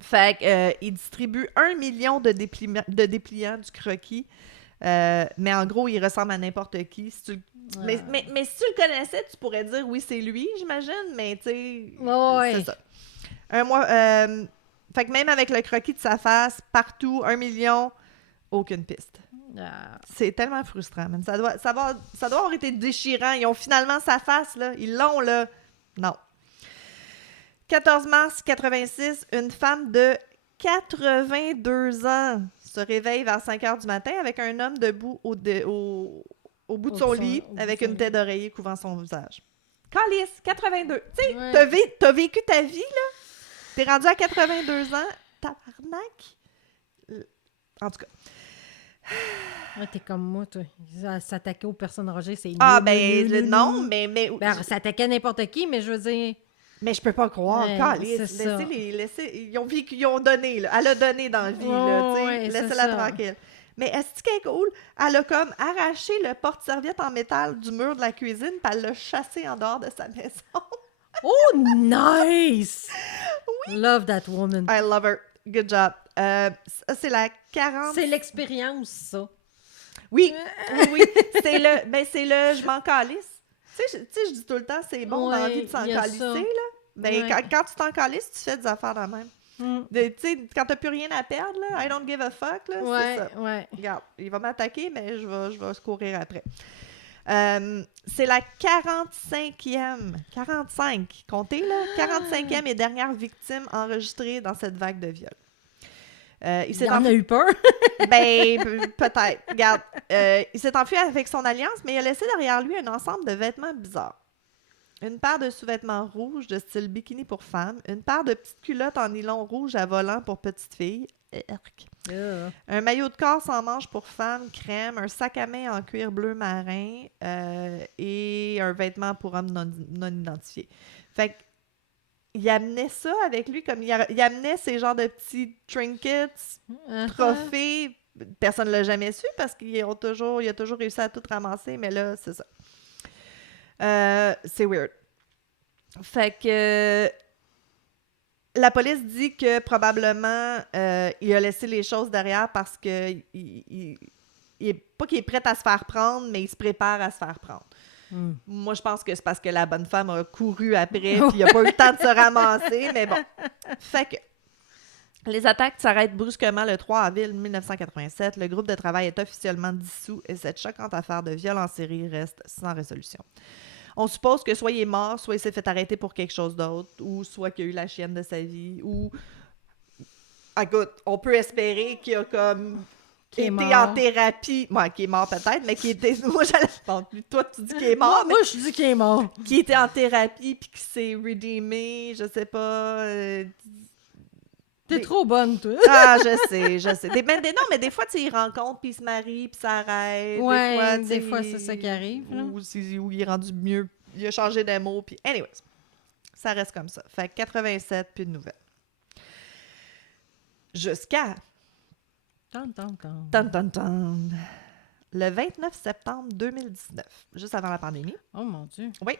Fait qu'il distribue 1 million de dépliants du croquis. Mais en gros, il ressemble à n'importe qui. Si tu... mais si tu le connaissais, tu pourrais dire oui, c'est lui, j'imagine, mais tu sais, c'est ça. Fait que même avec le croquis de sa face, partout, 1 million, aucune piste. C'est tellement frustrant, man. Ça doit avoir été déchirant. Ils ont finalement sa face, là. Ils l'ont, là. Non. 14 mars 86, une femme de 82 ans se réveille vers 5 heures du matin avec un homme debout au bout de son lit avec une tête d'oreiller couvrant son visage. Calice, 82. Tu sais, t'as vécu ta vie, là. T'es rendu à 82 ans. Tabarnak. En tout cas. T'es comme moi, toi. S'attaquer aux personnes âgées, c'est... Non, mais... Ben, s'attaquer à n'importe qui, mais je veux dire... Mais je peux pas croire. Calice, ils ont donné, là. Elle a donné dans la vie, là. Laissez-la tranquille. Mais est-ce qu'elle est cool? Elle a comme arraché le porte-serviette en métal du mur de la cuisine puis elle l'a chassé en dehors de sa maison. Oh, nice! Oui! Love that woman. I love her. Good job. C'est la 40... C'est l'expérience, ça. Oui. C'est le je m'en calisse. Tu sais, je dis tout le temps, c'est bon dans la vie de s'en calisser, là. Ben, quand tu t'en calisses, tu fais des affaires de même. Tu sais, quand t'as plus rien à perdre, là, I don't give a fuck, là, c'est ça. Regarde, il va m'attaquer, mais je vais courir après. C'est la 45, comptez, là, 45e et dernière victime enregistrée dans cette vague de viol. Il en a eu peur? Ben, peut-être. Regarde, il s'est enfui avec son alliance, mais il a laissé derrière lui un ensemble de vêtements bizarres. Une paire de sous-vêtements rouges de style bikini pour femmes, une paire de petites culottes en nylon rouge à volant pour petites filles, un maillot de corps sans manches pour femmes, crème, un sac à main en cuir bleu marin et un vêtement pour hommes non identifiés. Fait qu'il amenait ça avec lui, comme il amenait ces genres de petits trinkets, trophées. Personne ne l'a jamais su parce qu'il a toujours réussi à tout ramasser, mais là, c'est ça. C'est weird. Fait que la police dit que probablement il a laissé les choses derrière parce que il est pas qu'il est prêt à se faire prendre, mais il se prépare à se faire prendre. Moi, je pense que c'est parce que la bonne femme a couru après puis il a pas eu le temps de se ramasser, mais bon. Fait que les attaques s'arrêtent brusquement le 3 avril 1987. Le groupe de travail est officiellement dissous et cette choquante affaire de viol en série reste sans résolution. On suppose que soit il est mort, soit il s'est fait arrêter pour quelque chose d'autre, ou soit qu'il a eu la chienne de sa vie, ou... Écoute, on peut espérer qu'il a comme... Qui était en thérapie... Moi, qui est mort peut-être, mais qui était... Moi, j'allais... Bon, toi, tu dis qu'il est mort, Moi, je dis qu'il est mort. Qui était en thérapie, puis qui s'est redeemé, je sais pas... T'es trop bonne, toi. Ah, je sais. Non, mais des fois, tu sais, ils rencontrent, puis ils se marient, puis ça arrête. Ouais, des fois, c'est ça qui arrive. Ou il est rendu mieux, il a changé de mots, puis anyways, ça reste comme ça. Fait que 87, plus de nouvelles. Jusqu'à... Le 29 septembre 2019, juste avant la pandémie. Oh mon Dieu. Oui.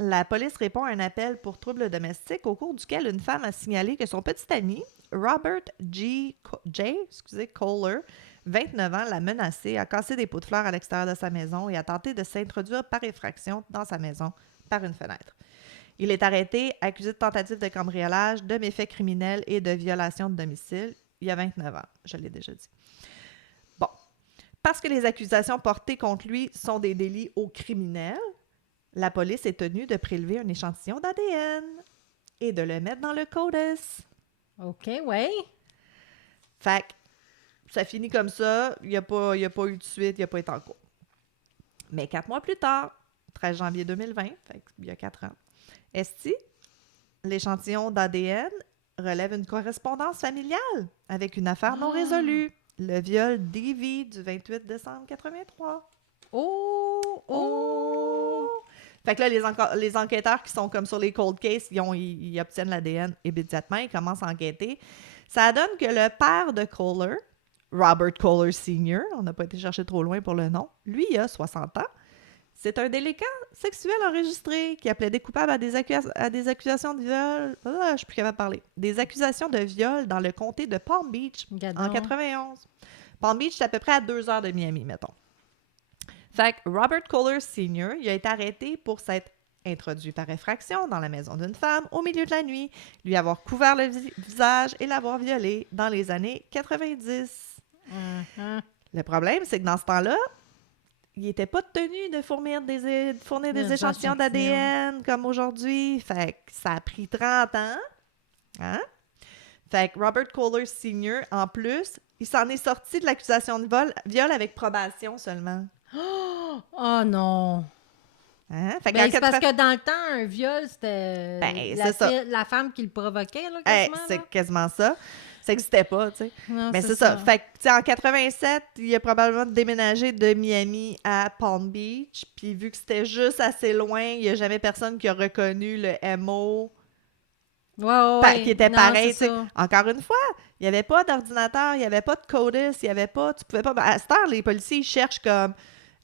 La police répond à un appel pour troubles domestiques au cours duquel une femme a signalé que son petit ami, Robert J. Kohler, 29 ans, l'a menacé, a cassé des pots de fleurs à l'extérieur de sa maison et a tenté de s'introduire par effraction dans sa maison par une fenêtre. Il est arrêté, accusé de tentative de cambriolage, de méfaits criminels et de violation de domicile. Il y a 29 ans, je l'ai déjà dit. Bon. Parce que les accusations portées contre lui sont des délits au criminel, la police est tenue de prélever un échantillon d'ADN et de le mettre dans le CODIS. OK, ouais. Fait que ça finit comme ça. Il n'y a pas eu de suite, il n'y a pas été en cours. Mais 4 mois plus tard, 13 janvier 2020, fait il y a 4 ans, esti, l'échantillon d'ADN relève une correspondance familiale avec une affaire non résolue. Le viol d'Evie du 28 décembre 83. Oh! Fait que là, les enquêteurs qui sont comme sur les cold cases, ils obtiennent l'ADN immédiatement, ils commencent à enquêter. Ça donne que le père de Kohler, Robert Kohler Sr., on n'a pas été chercher trop loin pour le nom, lui, il a 60 ans. C'est un délinquant sexuel enregistré qui a plaidé coupable à des accusations de viol. Je suis plus capable de parler. Des accusations de viol dans le comté de Palm Beach en 91. Palm Beach, c'est à peu près à 2 heures de Miami, mettons. Fait que Robert Kohler Sr., il a été arrêté pour s'être introduit par effraction dans la maison d'une femme au milieu de la nuit, lui avoir couvert le visage et l'avoir violée dans les années 90. Le problème, c'est que dans ce temps-là, il n'était pas tenu de fournir des échantillons d'ADN comme aujourd'hui. Fait que ça a pris 30 ans. Hein? Fait que Robert Kohler Sr., en plus, il s'en est sorti de l'accusation de viol avec probation seulement. Oh non! Hein? Fait c'est parce que dans le temps, un viol, c'était la femme qui le provoquait, là, quasiment. C'est quasiment ça. Ça n'existait pas, tu sais. Non, mais c'est ça. Fait que, tu sais, en 87, il a probablement déménagé de Miami à Palm Beach. Puis vu que c'était juste assez loin, il n'y a jamais personne qui a reconnu le MO qui était pareil. Encore une fois, il n'y avait pas d'ordinateur, il n'y avait pas de CODIS, il n'y avait pas... Tu pouvais pas... À cette heure, les policiers, ils cherchent comme...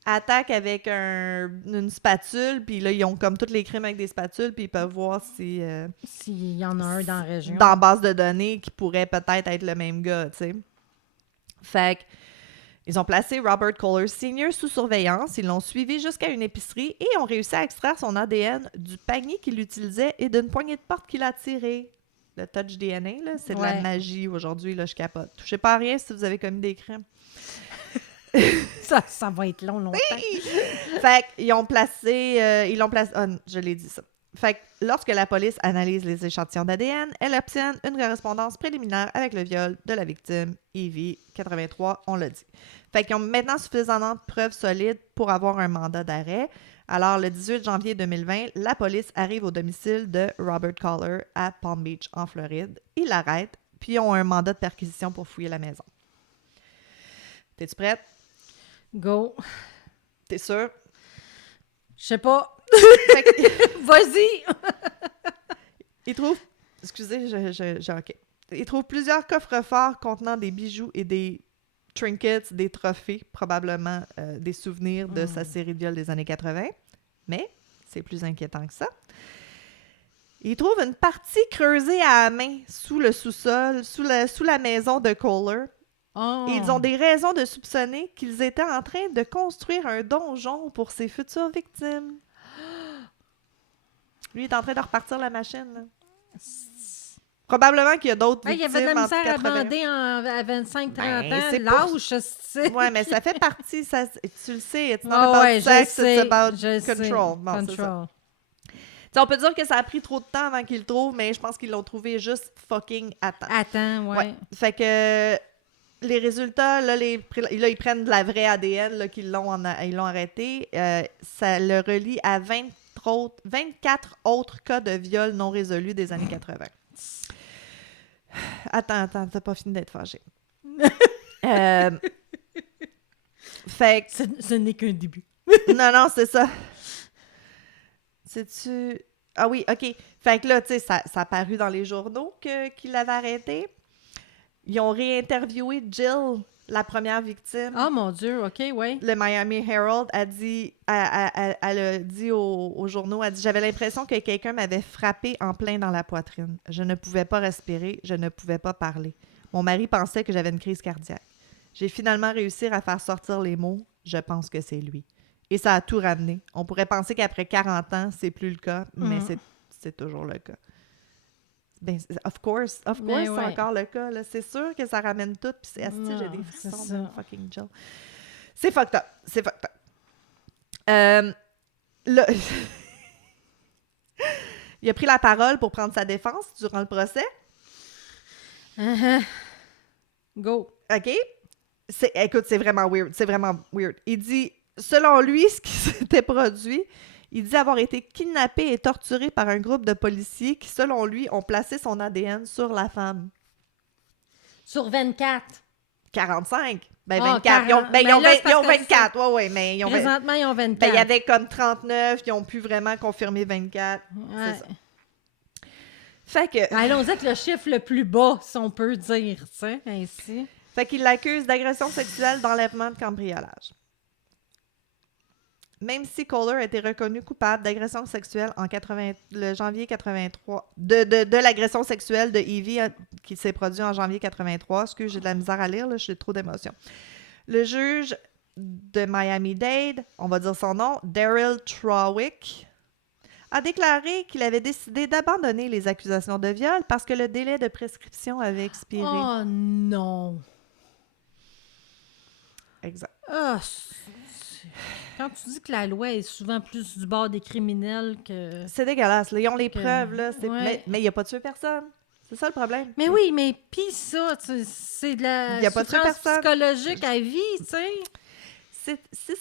attaque avec une spatule, puis là, ils ont comme tous les crimes avec des spatules, puis ils peuvent voir si... s'il y en a un dans la région. Dans la base de données qui pourrait peut-être être le même gars, tu sais. Fait que, ils ont placé Robert Kohler Sr. sous surveillance, ils l'ont suivi jusqu'à une épicerie et ont réussi à extraire son ADN du panier qu'il utilisait et d'une poignée de porte qu'il a tirée. Le touch DNA, là, c'est de la magie aujourd'hui, là, je capote. Touchez pas à rien si vous avez commis des crimes. Ça va être longtemps. Fait qu'ils ont placé... je l'ai dit ça. Fait que lorsque la police analyse les échantillons d'ADN, elle obtient une correspondance préliminaire avec le viol de la victime, Evie, 83, on l'a dit. Fait qu'ils ont maintenant suffisamment de preuves solides pour avoir un mandat d'arrêt. Alors, le 18 janvier 2020, la police arrive au domicile de Robert Kohler à Palm Beach, en Floride. Ils l'arrêtent, puis ils ont un mandat de perquisition pour fouiller la maison. T'es-tu prête? Go. T'es sûre? Je sais pas. Vas-y! Il trouve... Excusez, OK. Il trouve plusieurs coffres-forts contenant des bijoux et des trinkets, des trophées, probablement des souvenirs de sa série de viols des années 80. Mais c'est plus inquiétant que ça. Il trouve une partie creusée à la main sous le sous-sol, sous la maison de Kohler. Oh. Et ils ont des raisons de soupçonner qu'ils étaient en train de construire un donjon pour ses futures victimes. Lui, il est en train de repartir la machine. Là. Probablement qu'il y a d'autres victimes. Il y avait de la misère à bander à 25-30 ans. Lâche, c'est... Ouais, mais ça fait partie. Tu le sais, it's not about sex, it's about control. Bon, c'est ça. On peut dire que ça a pris trop de temps avant qu'ils le trouvent, mais je pense qu'ils l'ont trouvé juste fucking à temps. À temps, ouais. Fait que les résultats, là, ils prennent de la vraie ADN là, ils l'ont arrêté. Ça le relie à 24 autres cas de viol non résolus des années 80. Attends, t'as pas fini d'être fâché. Fait que... Ce n'est qu'un début. Non, c'est ça. C'est-tu... Ah oui, OK. Fait que là, tu sais, ça a paru dans les journaux qu'il l'avait arrêté. Ils ont réinterviewé Jill, la première victime. Oh mon Dieu, OK, oui. Le Miami Herald a dit, elle a dit aux journaux, elle a dit « J'avais l'impression que quelqu'un m'avait frappé en plein dans la poitrine. Je ne pouvais pas respirer, je ne pouvais pas parler. Mon mari pensait que j'avais une crise cardiaque. J'ai finalement réussi à faire sortir les mots « Je pense que c'est lui ». Et ça a tout ramené. On pourrait penser qu'après 40 ans, c'est plus le cas, mais c'est toujours le cas. Ben, of course, c'est encore le cas. Là. C'est sûr que ça ramène tout. Puis j'ai des frissons de fucking Jill. C'est fucked up. C'est fucked up. Là... Il a pris la parole pour prendre sa défense durant le procès. Go. OK? Écoute, c'est vraiment weird. C'est vraiment weird. Il dit, selon lui, ce qui s'était produit, il dit avoir été kidnappé et torturé par un groupe de policiers qui, selon lui, ont placé son ADN sur la femme. Sur 24. 45. Ben, Ah, 24. Ils ont, ben, mais ils ont, là, vingt- c'est parce ils ont que 24. Ouais, ouais, mais ils ont... Présentement, ils ont 24. Ben, il y avait comme 39. Ils ont pu vraiment confirmer 24. Ouais. C'est ça. Fait que... Allons-y avec le chiffre le plus bas, si on peut dire, tu sais, ainsi. Fait qu'il l'accuse d'agression sexuelle, d'enlèvement, de cambriolage. Même si Kohler a été reconnu coupable d'agression sexuelle le janvier 83, de l'agression sexuelle de Evie qui s'est produite en janvier 83, excusez, j'ai de la misère à lire, là, j'ai trop d'émotions. Le juge de Miami-Dade, on va dire son nom, Daryl Trawick, a déclaré qu'il avait décidé d'abandonner les accusations de viol parce que le délai de prescription avait expiré. Oh non! Exact. Ah, quand tu dis que la loi est souvent plus du bord des criminels que... C'est dégueulasse, là. Ils ont les preuves, là. Ouais. Mais il n'y a pas tué personne. C'est ça le problème. Mais oui, mais pis ça, c'est de la Y a pas tué souffrance personne. psychologique à vie, tu sais. Si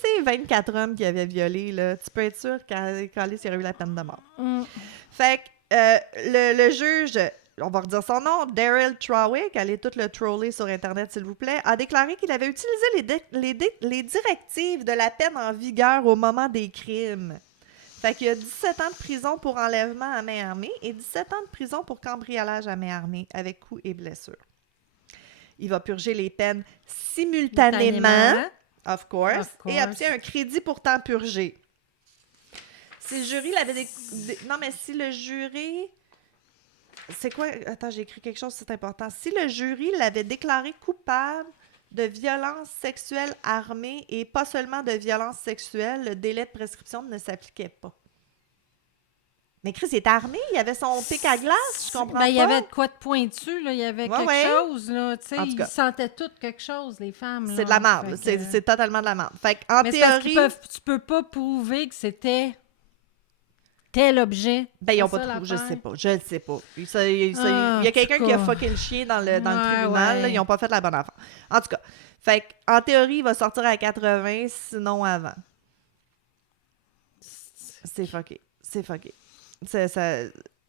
c'est 24 hommes qui avaient violé, là, tu peux être sûr qu'Alice aurait eu la peine de mort. Fait que le juge, on va redire son nom, Daryl Trawick, allez tout le troller sur Internet s'il vous plaît, a déclaré qu'il avait utilisé les directives de la peine en vigueur au moment des crimes. Fait qu'il y a 17 ans de prison pour enlèvement à main armée et 17 ans de prison pour cambriolage à main armée avec coups et blessures. Il va purger les peines simultanément. Of course. Et obtient un crédit pour temps purgé. Si le jury l'avait... Non, mais si le jury... C'est quoi? Attends, j'ai écrit quelque chose, c'est important. Si le jury l'avait déclaré coupable de violence sexuelle armée et pas seulement de violence sexuelle, le délai de prescription ne s'appliquait pas. Mais Chris, il était armé, il avait son pic à glace, je comprends pas. Il y avait de quoi de pointu, là, il y avait quelque chose, là, tu sais, En tout cas, ils sentaient toutes quelque chose, les femmes. C'est de la merde, c'est totalement de la merde. Fait qu'en théorie... tu peux pas prouver que c'était tel objet. Ben, ils n'ont pas trouvé, je ne sais pas. Il y a quelqu'un qui a fucké le chien dans le tribunal, là, ils n'ont pas fait la bonne affaire. En tout cas, fait qu'en théorie, il va sortir à 80, sinon avant. C'est fucké.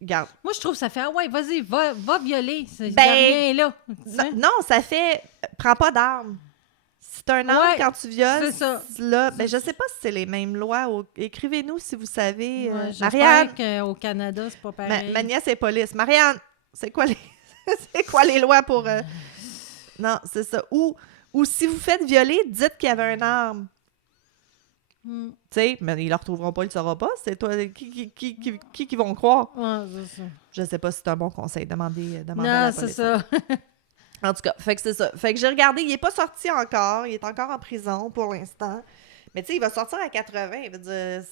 Regarde. Moi, je trouve que ça fait, vas-y, va violer. Ben, rien là. Non, ça fait, prends pas d'armes. Si t'as un arme quand tu violes, c'est ça. Là, ben, je sais pas si c'est les mêmes lois. Écrivez-nous si vous savez. Marianne. J'espère qu'au Canada, c'est pas pareil. Ma nièce est police. Marianne, c'est quoi les lois pour... Non, c'est ça. Ou si vous faites violer, dites qu'il y avait un arme. Tu sais, mais ils ne le retrouveront pas, ils ne le sauront pas. C'est toi, qui vont croire? Ouais, c'est ça. Je sais pas si c'est un bon conseil. Demandez à la Non, police. c'est ça. En tout cas, fait que c'est ça. Fait que j'ai regardé, il n'est pas sorti encore. Il est encore en prison pour l'instant. Mais tu sais, il va sortir à 80. Il veut dire,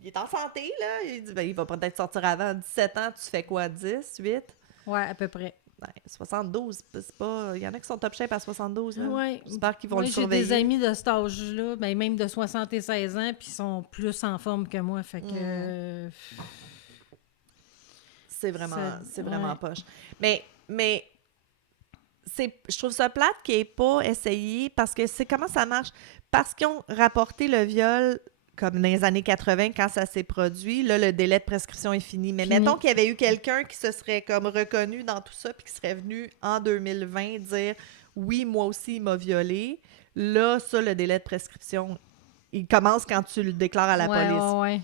il est en santé, là. Il dit, ben, il va peut-être sortir avant 17 ans. Tu fais quoi, 10, 8? Ouais, à peu près. Ben, 72, c'est pas... Il y en a qui sont top shape à 72, là. Ouais. J'espère qu'ils vont le J'ai surveiller. des amis de cet âge-là, ben, même de 76 ans, puis ils sont plus en forme que moi, fait que... C'est vraiment poche. Mais je trouve ça plate qu'il n'ait pas essayé, parce que c'est comment ça marche. Parce qu'ils ont rapporté le viol comme dans les années 80, quand ça s'est produit, là, le délai de prescription est fini. Mais mettons qu'il y avait eu quelqu'un qui se serait comme reconnu dans tout ça, puis qui serait venu en 2020 dire « Oui, moi aussi, il m'a violé ». Là, ça, le délai de prescription, il commence quand tu le déclares à la police. Ouais.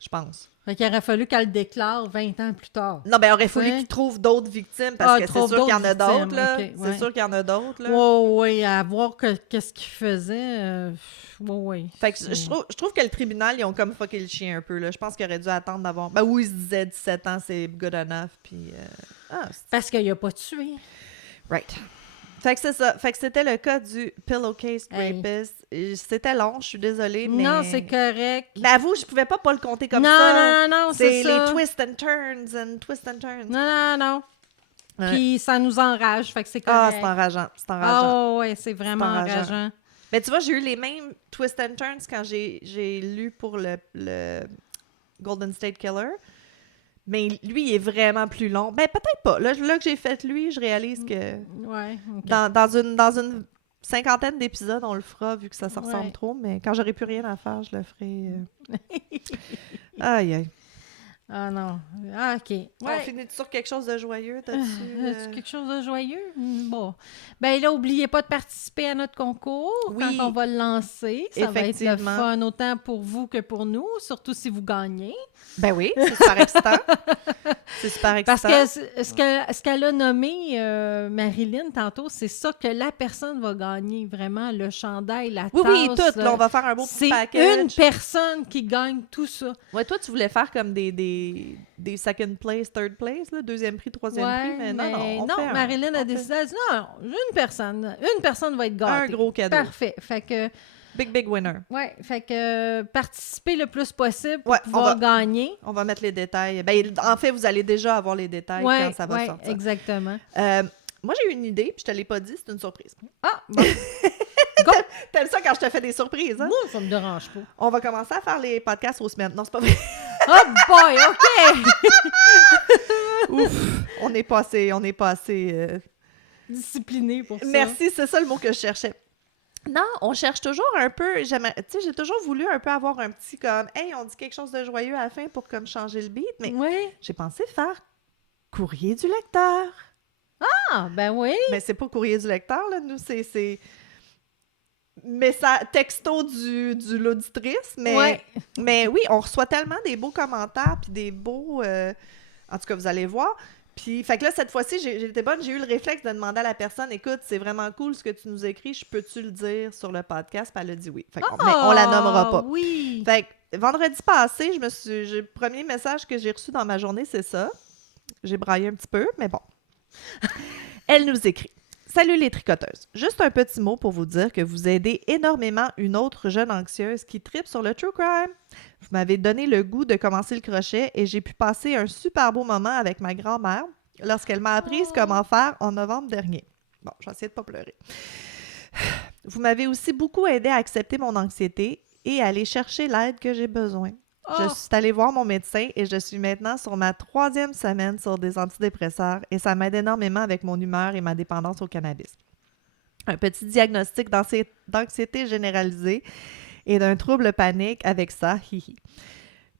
Je pense. Fait qu'il aurait fallu qu'elle le déclare 20 ans plus tard. Non, ben, il aurait fallu qu'il trouve d'autres victimes, parce que c'est sûr qu'il y en a d'autres, là. Okay, c'est sûr qu'il y en a d'autres, là. Oui, à voir qu'est-ce qu'il faisait. Oui. Fait que je trouve que le tribunal, ils ont comme fucké le chien un peu, là. Je pense qu'il aurait dû attendre d'avoir... Ben oui, il se disait 17 ans, c'est good enough, puis... Parce qu'il a pas tué. Right. Fait que c'est ça. Fait que c'était le cas du pillowcase rapist. C'était long, je suis désolée, mais... Non, c'est correct. Mais avoue, je pouvais pas le compter comme ça. Non, c'est ça. C'est les twists and turns. Non. Ouais. Puis ça nous enrage, fait que c'est Ah, correct. c'est enrageant. C'est enrageant. Ah ouais, c'est vraiment enrageant. enrageant. Mais tu vois, j'ai eu les mêmes twists and turns quand j'ai lu pour le Golden State Killer. Mais lui, il est vraiment plus long. Ben, peut-être pas. Là que j'ai fait lui, je réalise que Ouais, OK. dans une cinquantaine d'épisodes, on le fera, vu que ça se ressemble Ouais. trop. Mais quand j'aurai plus rien à faire, je le ferai. Aïe, aïe. Ah non. Ah, OK. On Ouais. finit sur quelque chose de joyeux? T'as-tu, As-tu quelque chose de joyeux? Bon. Ben là, n'oubliez pas de participer à notre concours Oui. quand on va le lancer. Ça va être le Effectivement. fun autant pour vous que pour nous, surtout si vous gagnez. Ben oui, c'est super excitant. C'est super Parce excitant. que ce qu'elle a nommé, Marilyn, tantôt, c'est ça que la personne va gagner, vraiment, le chandail, la tasse. Oui, tout. Là, on va faire un beau petit C'est package. une personne qui gagne tout ça. Ouais, toi, tu voulais faire comme des second place, third place, là, deuxième prix, troisième prix, mais non, on fait Marilyn a décidé, elle a dit non, une personne va être gâtée. un gros cadeau. Parfait. Fait que, Big winner. ouais, fait que participez le plus possible pour Ouais, pouvoir gagner. On va mettre les détails. Ben, en fait, vous allez déjà avoir les détails quand ça va sortir. Exactement. Moi, j'ai eu une idée, puis je te l'ai pas dit, c'est une surprise. Ah, bon. Go! T'aimes ça quand je te fais des surprises, hein? Moi, ça me dérange pas. On va commencer à faire les podcasts aux semaines. Non, c'est pas vrai. Oh boy, OK! Ouf, on n'est pas assez... Discipliné pour ça. Merci, c'est ça le mot que je cherchais. Non, on cherche toujours un peu... Tu sais, j'ai toujours voulu un peu avoir un petit comme... Hey, on dit quelque chose de joyeux à la fin pour comme changer le beat, mais Ouais. j'ai pensé faire courrier du lecteur. Ah, ben oui. Mais c'est pas courrier du lecteur, là. Nous, c'est... Mais ça, texto du l'auditrice, mais... Ouais. Mais oui, on reçoit tellement des beaux commentaires, puis des beaux... En tout cas, vous allez voir. Puis, fait que là, cette fois-ci, j'étais bonne, j'ai eu le réflexe de demander à la personne, écoute, c'est vraiment cool ce que tu nous écris, je peux-tu le dire sur le podcast? Puis elle a dit oui. Fait qu'on- mais on la nommera pas. Oui. Fait que vendredi passé, le premier message que j'ai reçu dans ma journée, c'est ça. J'ai braillé un petit peu, mais bon. Elle nous écrit. Salut les tricoteuses. Juste un petit mot pour vous dire que vous aidez énormément une autre jeune anxieuse qui tripe sur le true crime. Vous m'avez donné le goût de commencer le crochet et j'ai pu passer un super beau moment avec ma grand-mère lorsqu'elle m'a appris comment faire en novembre dernier. Bon, je vais essayer de ne pas pleurer. Vous m'avez aussi beaucoup aidé à accepter mon anxiété et à aller chercher l'aide que j'ai besoin. Je suis allée voir mon médecin et je suis maintenant sur ma 3e semaine sur des antidépresseurs et ça m'aide énormément avec mon humeur et ma dépendance au cannabis. Un petit diagnostic d'anxiété généralisée et d'un trouble panique avec ça, hihi.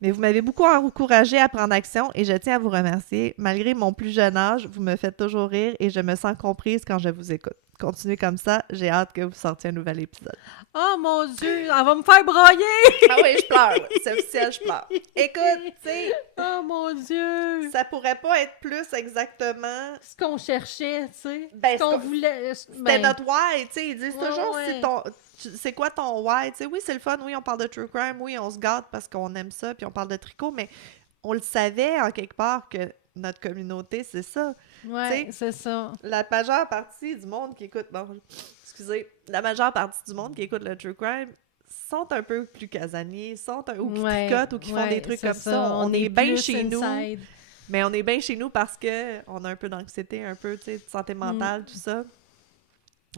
Mais vous m'avez beaucoup encouragée à prendre action et je tiens à vous remercier. Malgré mon plus jeune âge, vous me faites toujours rire et je me sens comprise quand je vous écoute. Continuez comme ça, j'ai hâte que vous sortiez un nouvel épisode. Oh mon Dieu, elle va me faire broyer! Ah oui, je pleure. C'est officiel, je pleure. Écoute, tu sais, Oh mon Dieu! ça pourrait pas être plus exactement... Ce qu'on cherchait, tu sais. Ben, ce qu'on voulait. C'était notre why, tu sais. Ils disent Ouais, toujours, ouais. c'est quoi ton why? Tu sais, oui, c'est le fun, oui, on parle de true crime, oui, on se gâte parce qu'on aime ça, puis on parle de tricot, mais on le savait en quelque part que notre communauté, c'est ça. Ouais, tu sais, c'est ça. La majeure partie du monde qui écoute... Bon, excusez. La majeure partie du monde qui écoute le true crime sont un peu plus casaniers, ou qui tricotent ou qui font des trucs c'est comme ça. On est bien plus chez nous. inside. Mais on est bien chez nous parce que on a un peu d'anxiété, un peu, tu sais, de santé mentale, tout ça.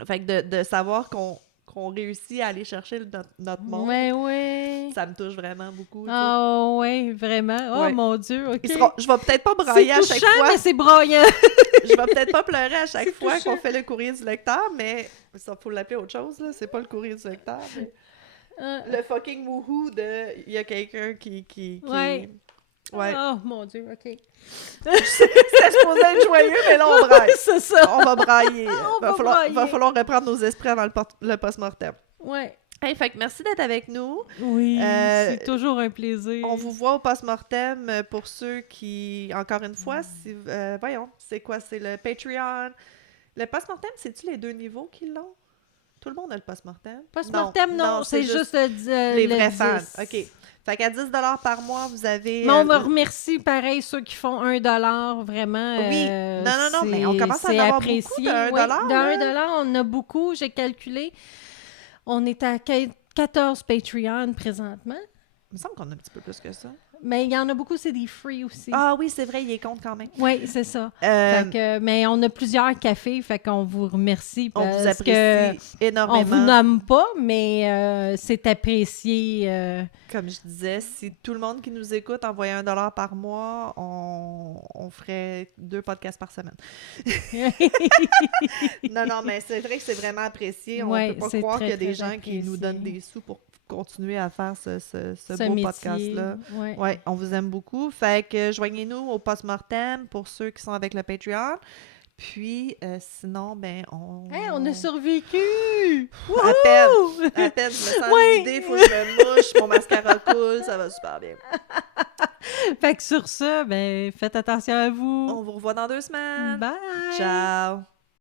Fait que de savoir qu'on réussit à aller chercher notre monde, Ouais. ça me touche vraiment beaucoup. tu sais. Oh, ouais, vraiment. Oh Ouais. mon Dieu, OK. Je vais peut-être pas brailler à C'est chaque touchant, fois. mais c'est broyant. Je vais peut-être pas pleurer à chaque C'est fois touchant. qu'on fait le courrier du lecteur, mais ça, faut l'appeler autre chose, là. C'est pas le courrier du lecteur, mais le fucking wouhou de... Il y a quelqu'un qui... Ouais. Ouais. Oh mon Dieu, OK. C'était supposé être joyeux, mais là, on braille. C'est ça. On va brailler. On va brailler. Va falloir reprendre nos esprits avant le post-mortem. Ouais. Hey, fait que merci d'être avec nous. Oui, c'est toujours un plaisir. On vous voit au post-mortem pour ceux qui, encore une fois, voyons, c'est quoi? C'est le Patreon. Le post-mortem, c'est-tu les 2 niveaux qui l'ont? Tout le monde a le post-mortem? Post-mortem, non, c'est juste les vrais 10. fans. OK. Fait qu'à 10 $ par mois, vous avez... Mais on me remercie, pareil, ceux qui font 1 $, vraiment. Oui. Non, mais on commence à en avoir beaucoup de 1 Oui, $. de 1 $, on en a beaucoup, j'ai calculé. On est à 14 Patreon présentement. Il me semble qu'on a un petit peu plus que ça. Mais il y en a beaucoup, c'est des free aussi. Ah oui, c'est vrai, il est compte quand même. Oui, c'est ça. Fait que, mais on a plusieurs cafés, fait qu'on vous remercie On parce vous apprécie énormément. on vous nomme pas, mais c'est apprécié. Comme je disais, si tout le monde qui nous écoute envoyait $1 par mois, on ferait 2 podcasts par semaine. Non, mais c'est vrai que c'est vraiment apprécié. On Ouais, peut pas c'est croire très, qu'il y a des très gens qui nous apprécié. donnent des sous pour continuer à faire ce beau métier, podcast-là. ouais. Ouais, on vous aime beaucoup. Fait que joignez-nous au post-mortem pour ceux qui sont avec le Patreon. Puis, sinon, ben, Hey, on a survécu! À peine, je me sens vidée, faut que je me mouche, mon mascara coule, ça va super bien. Fait que sur ça, ben, faites attention à vous. On vous revoit dans 2 semaines. Bye! Ciao!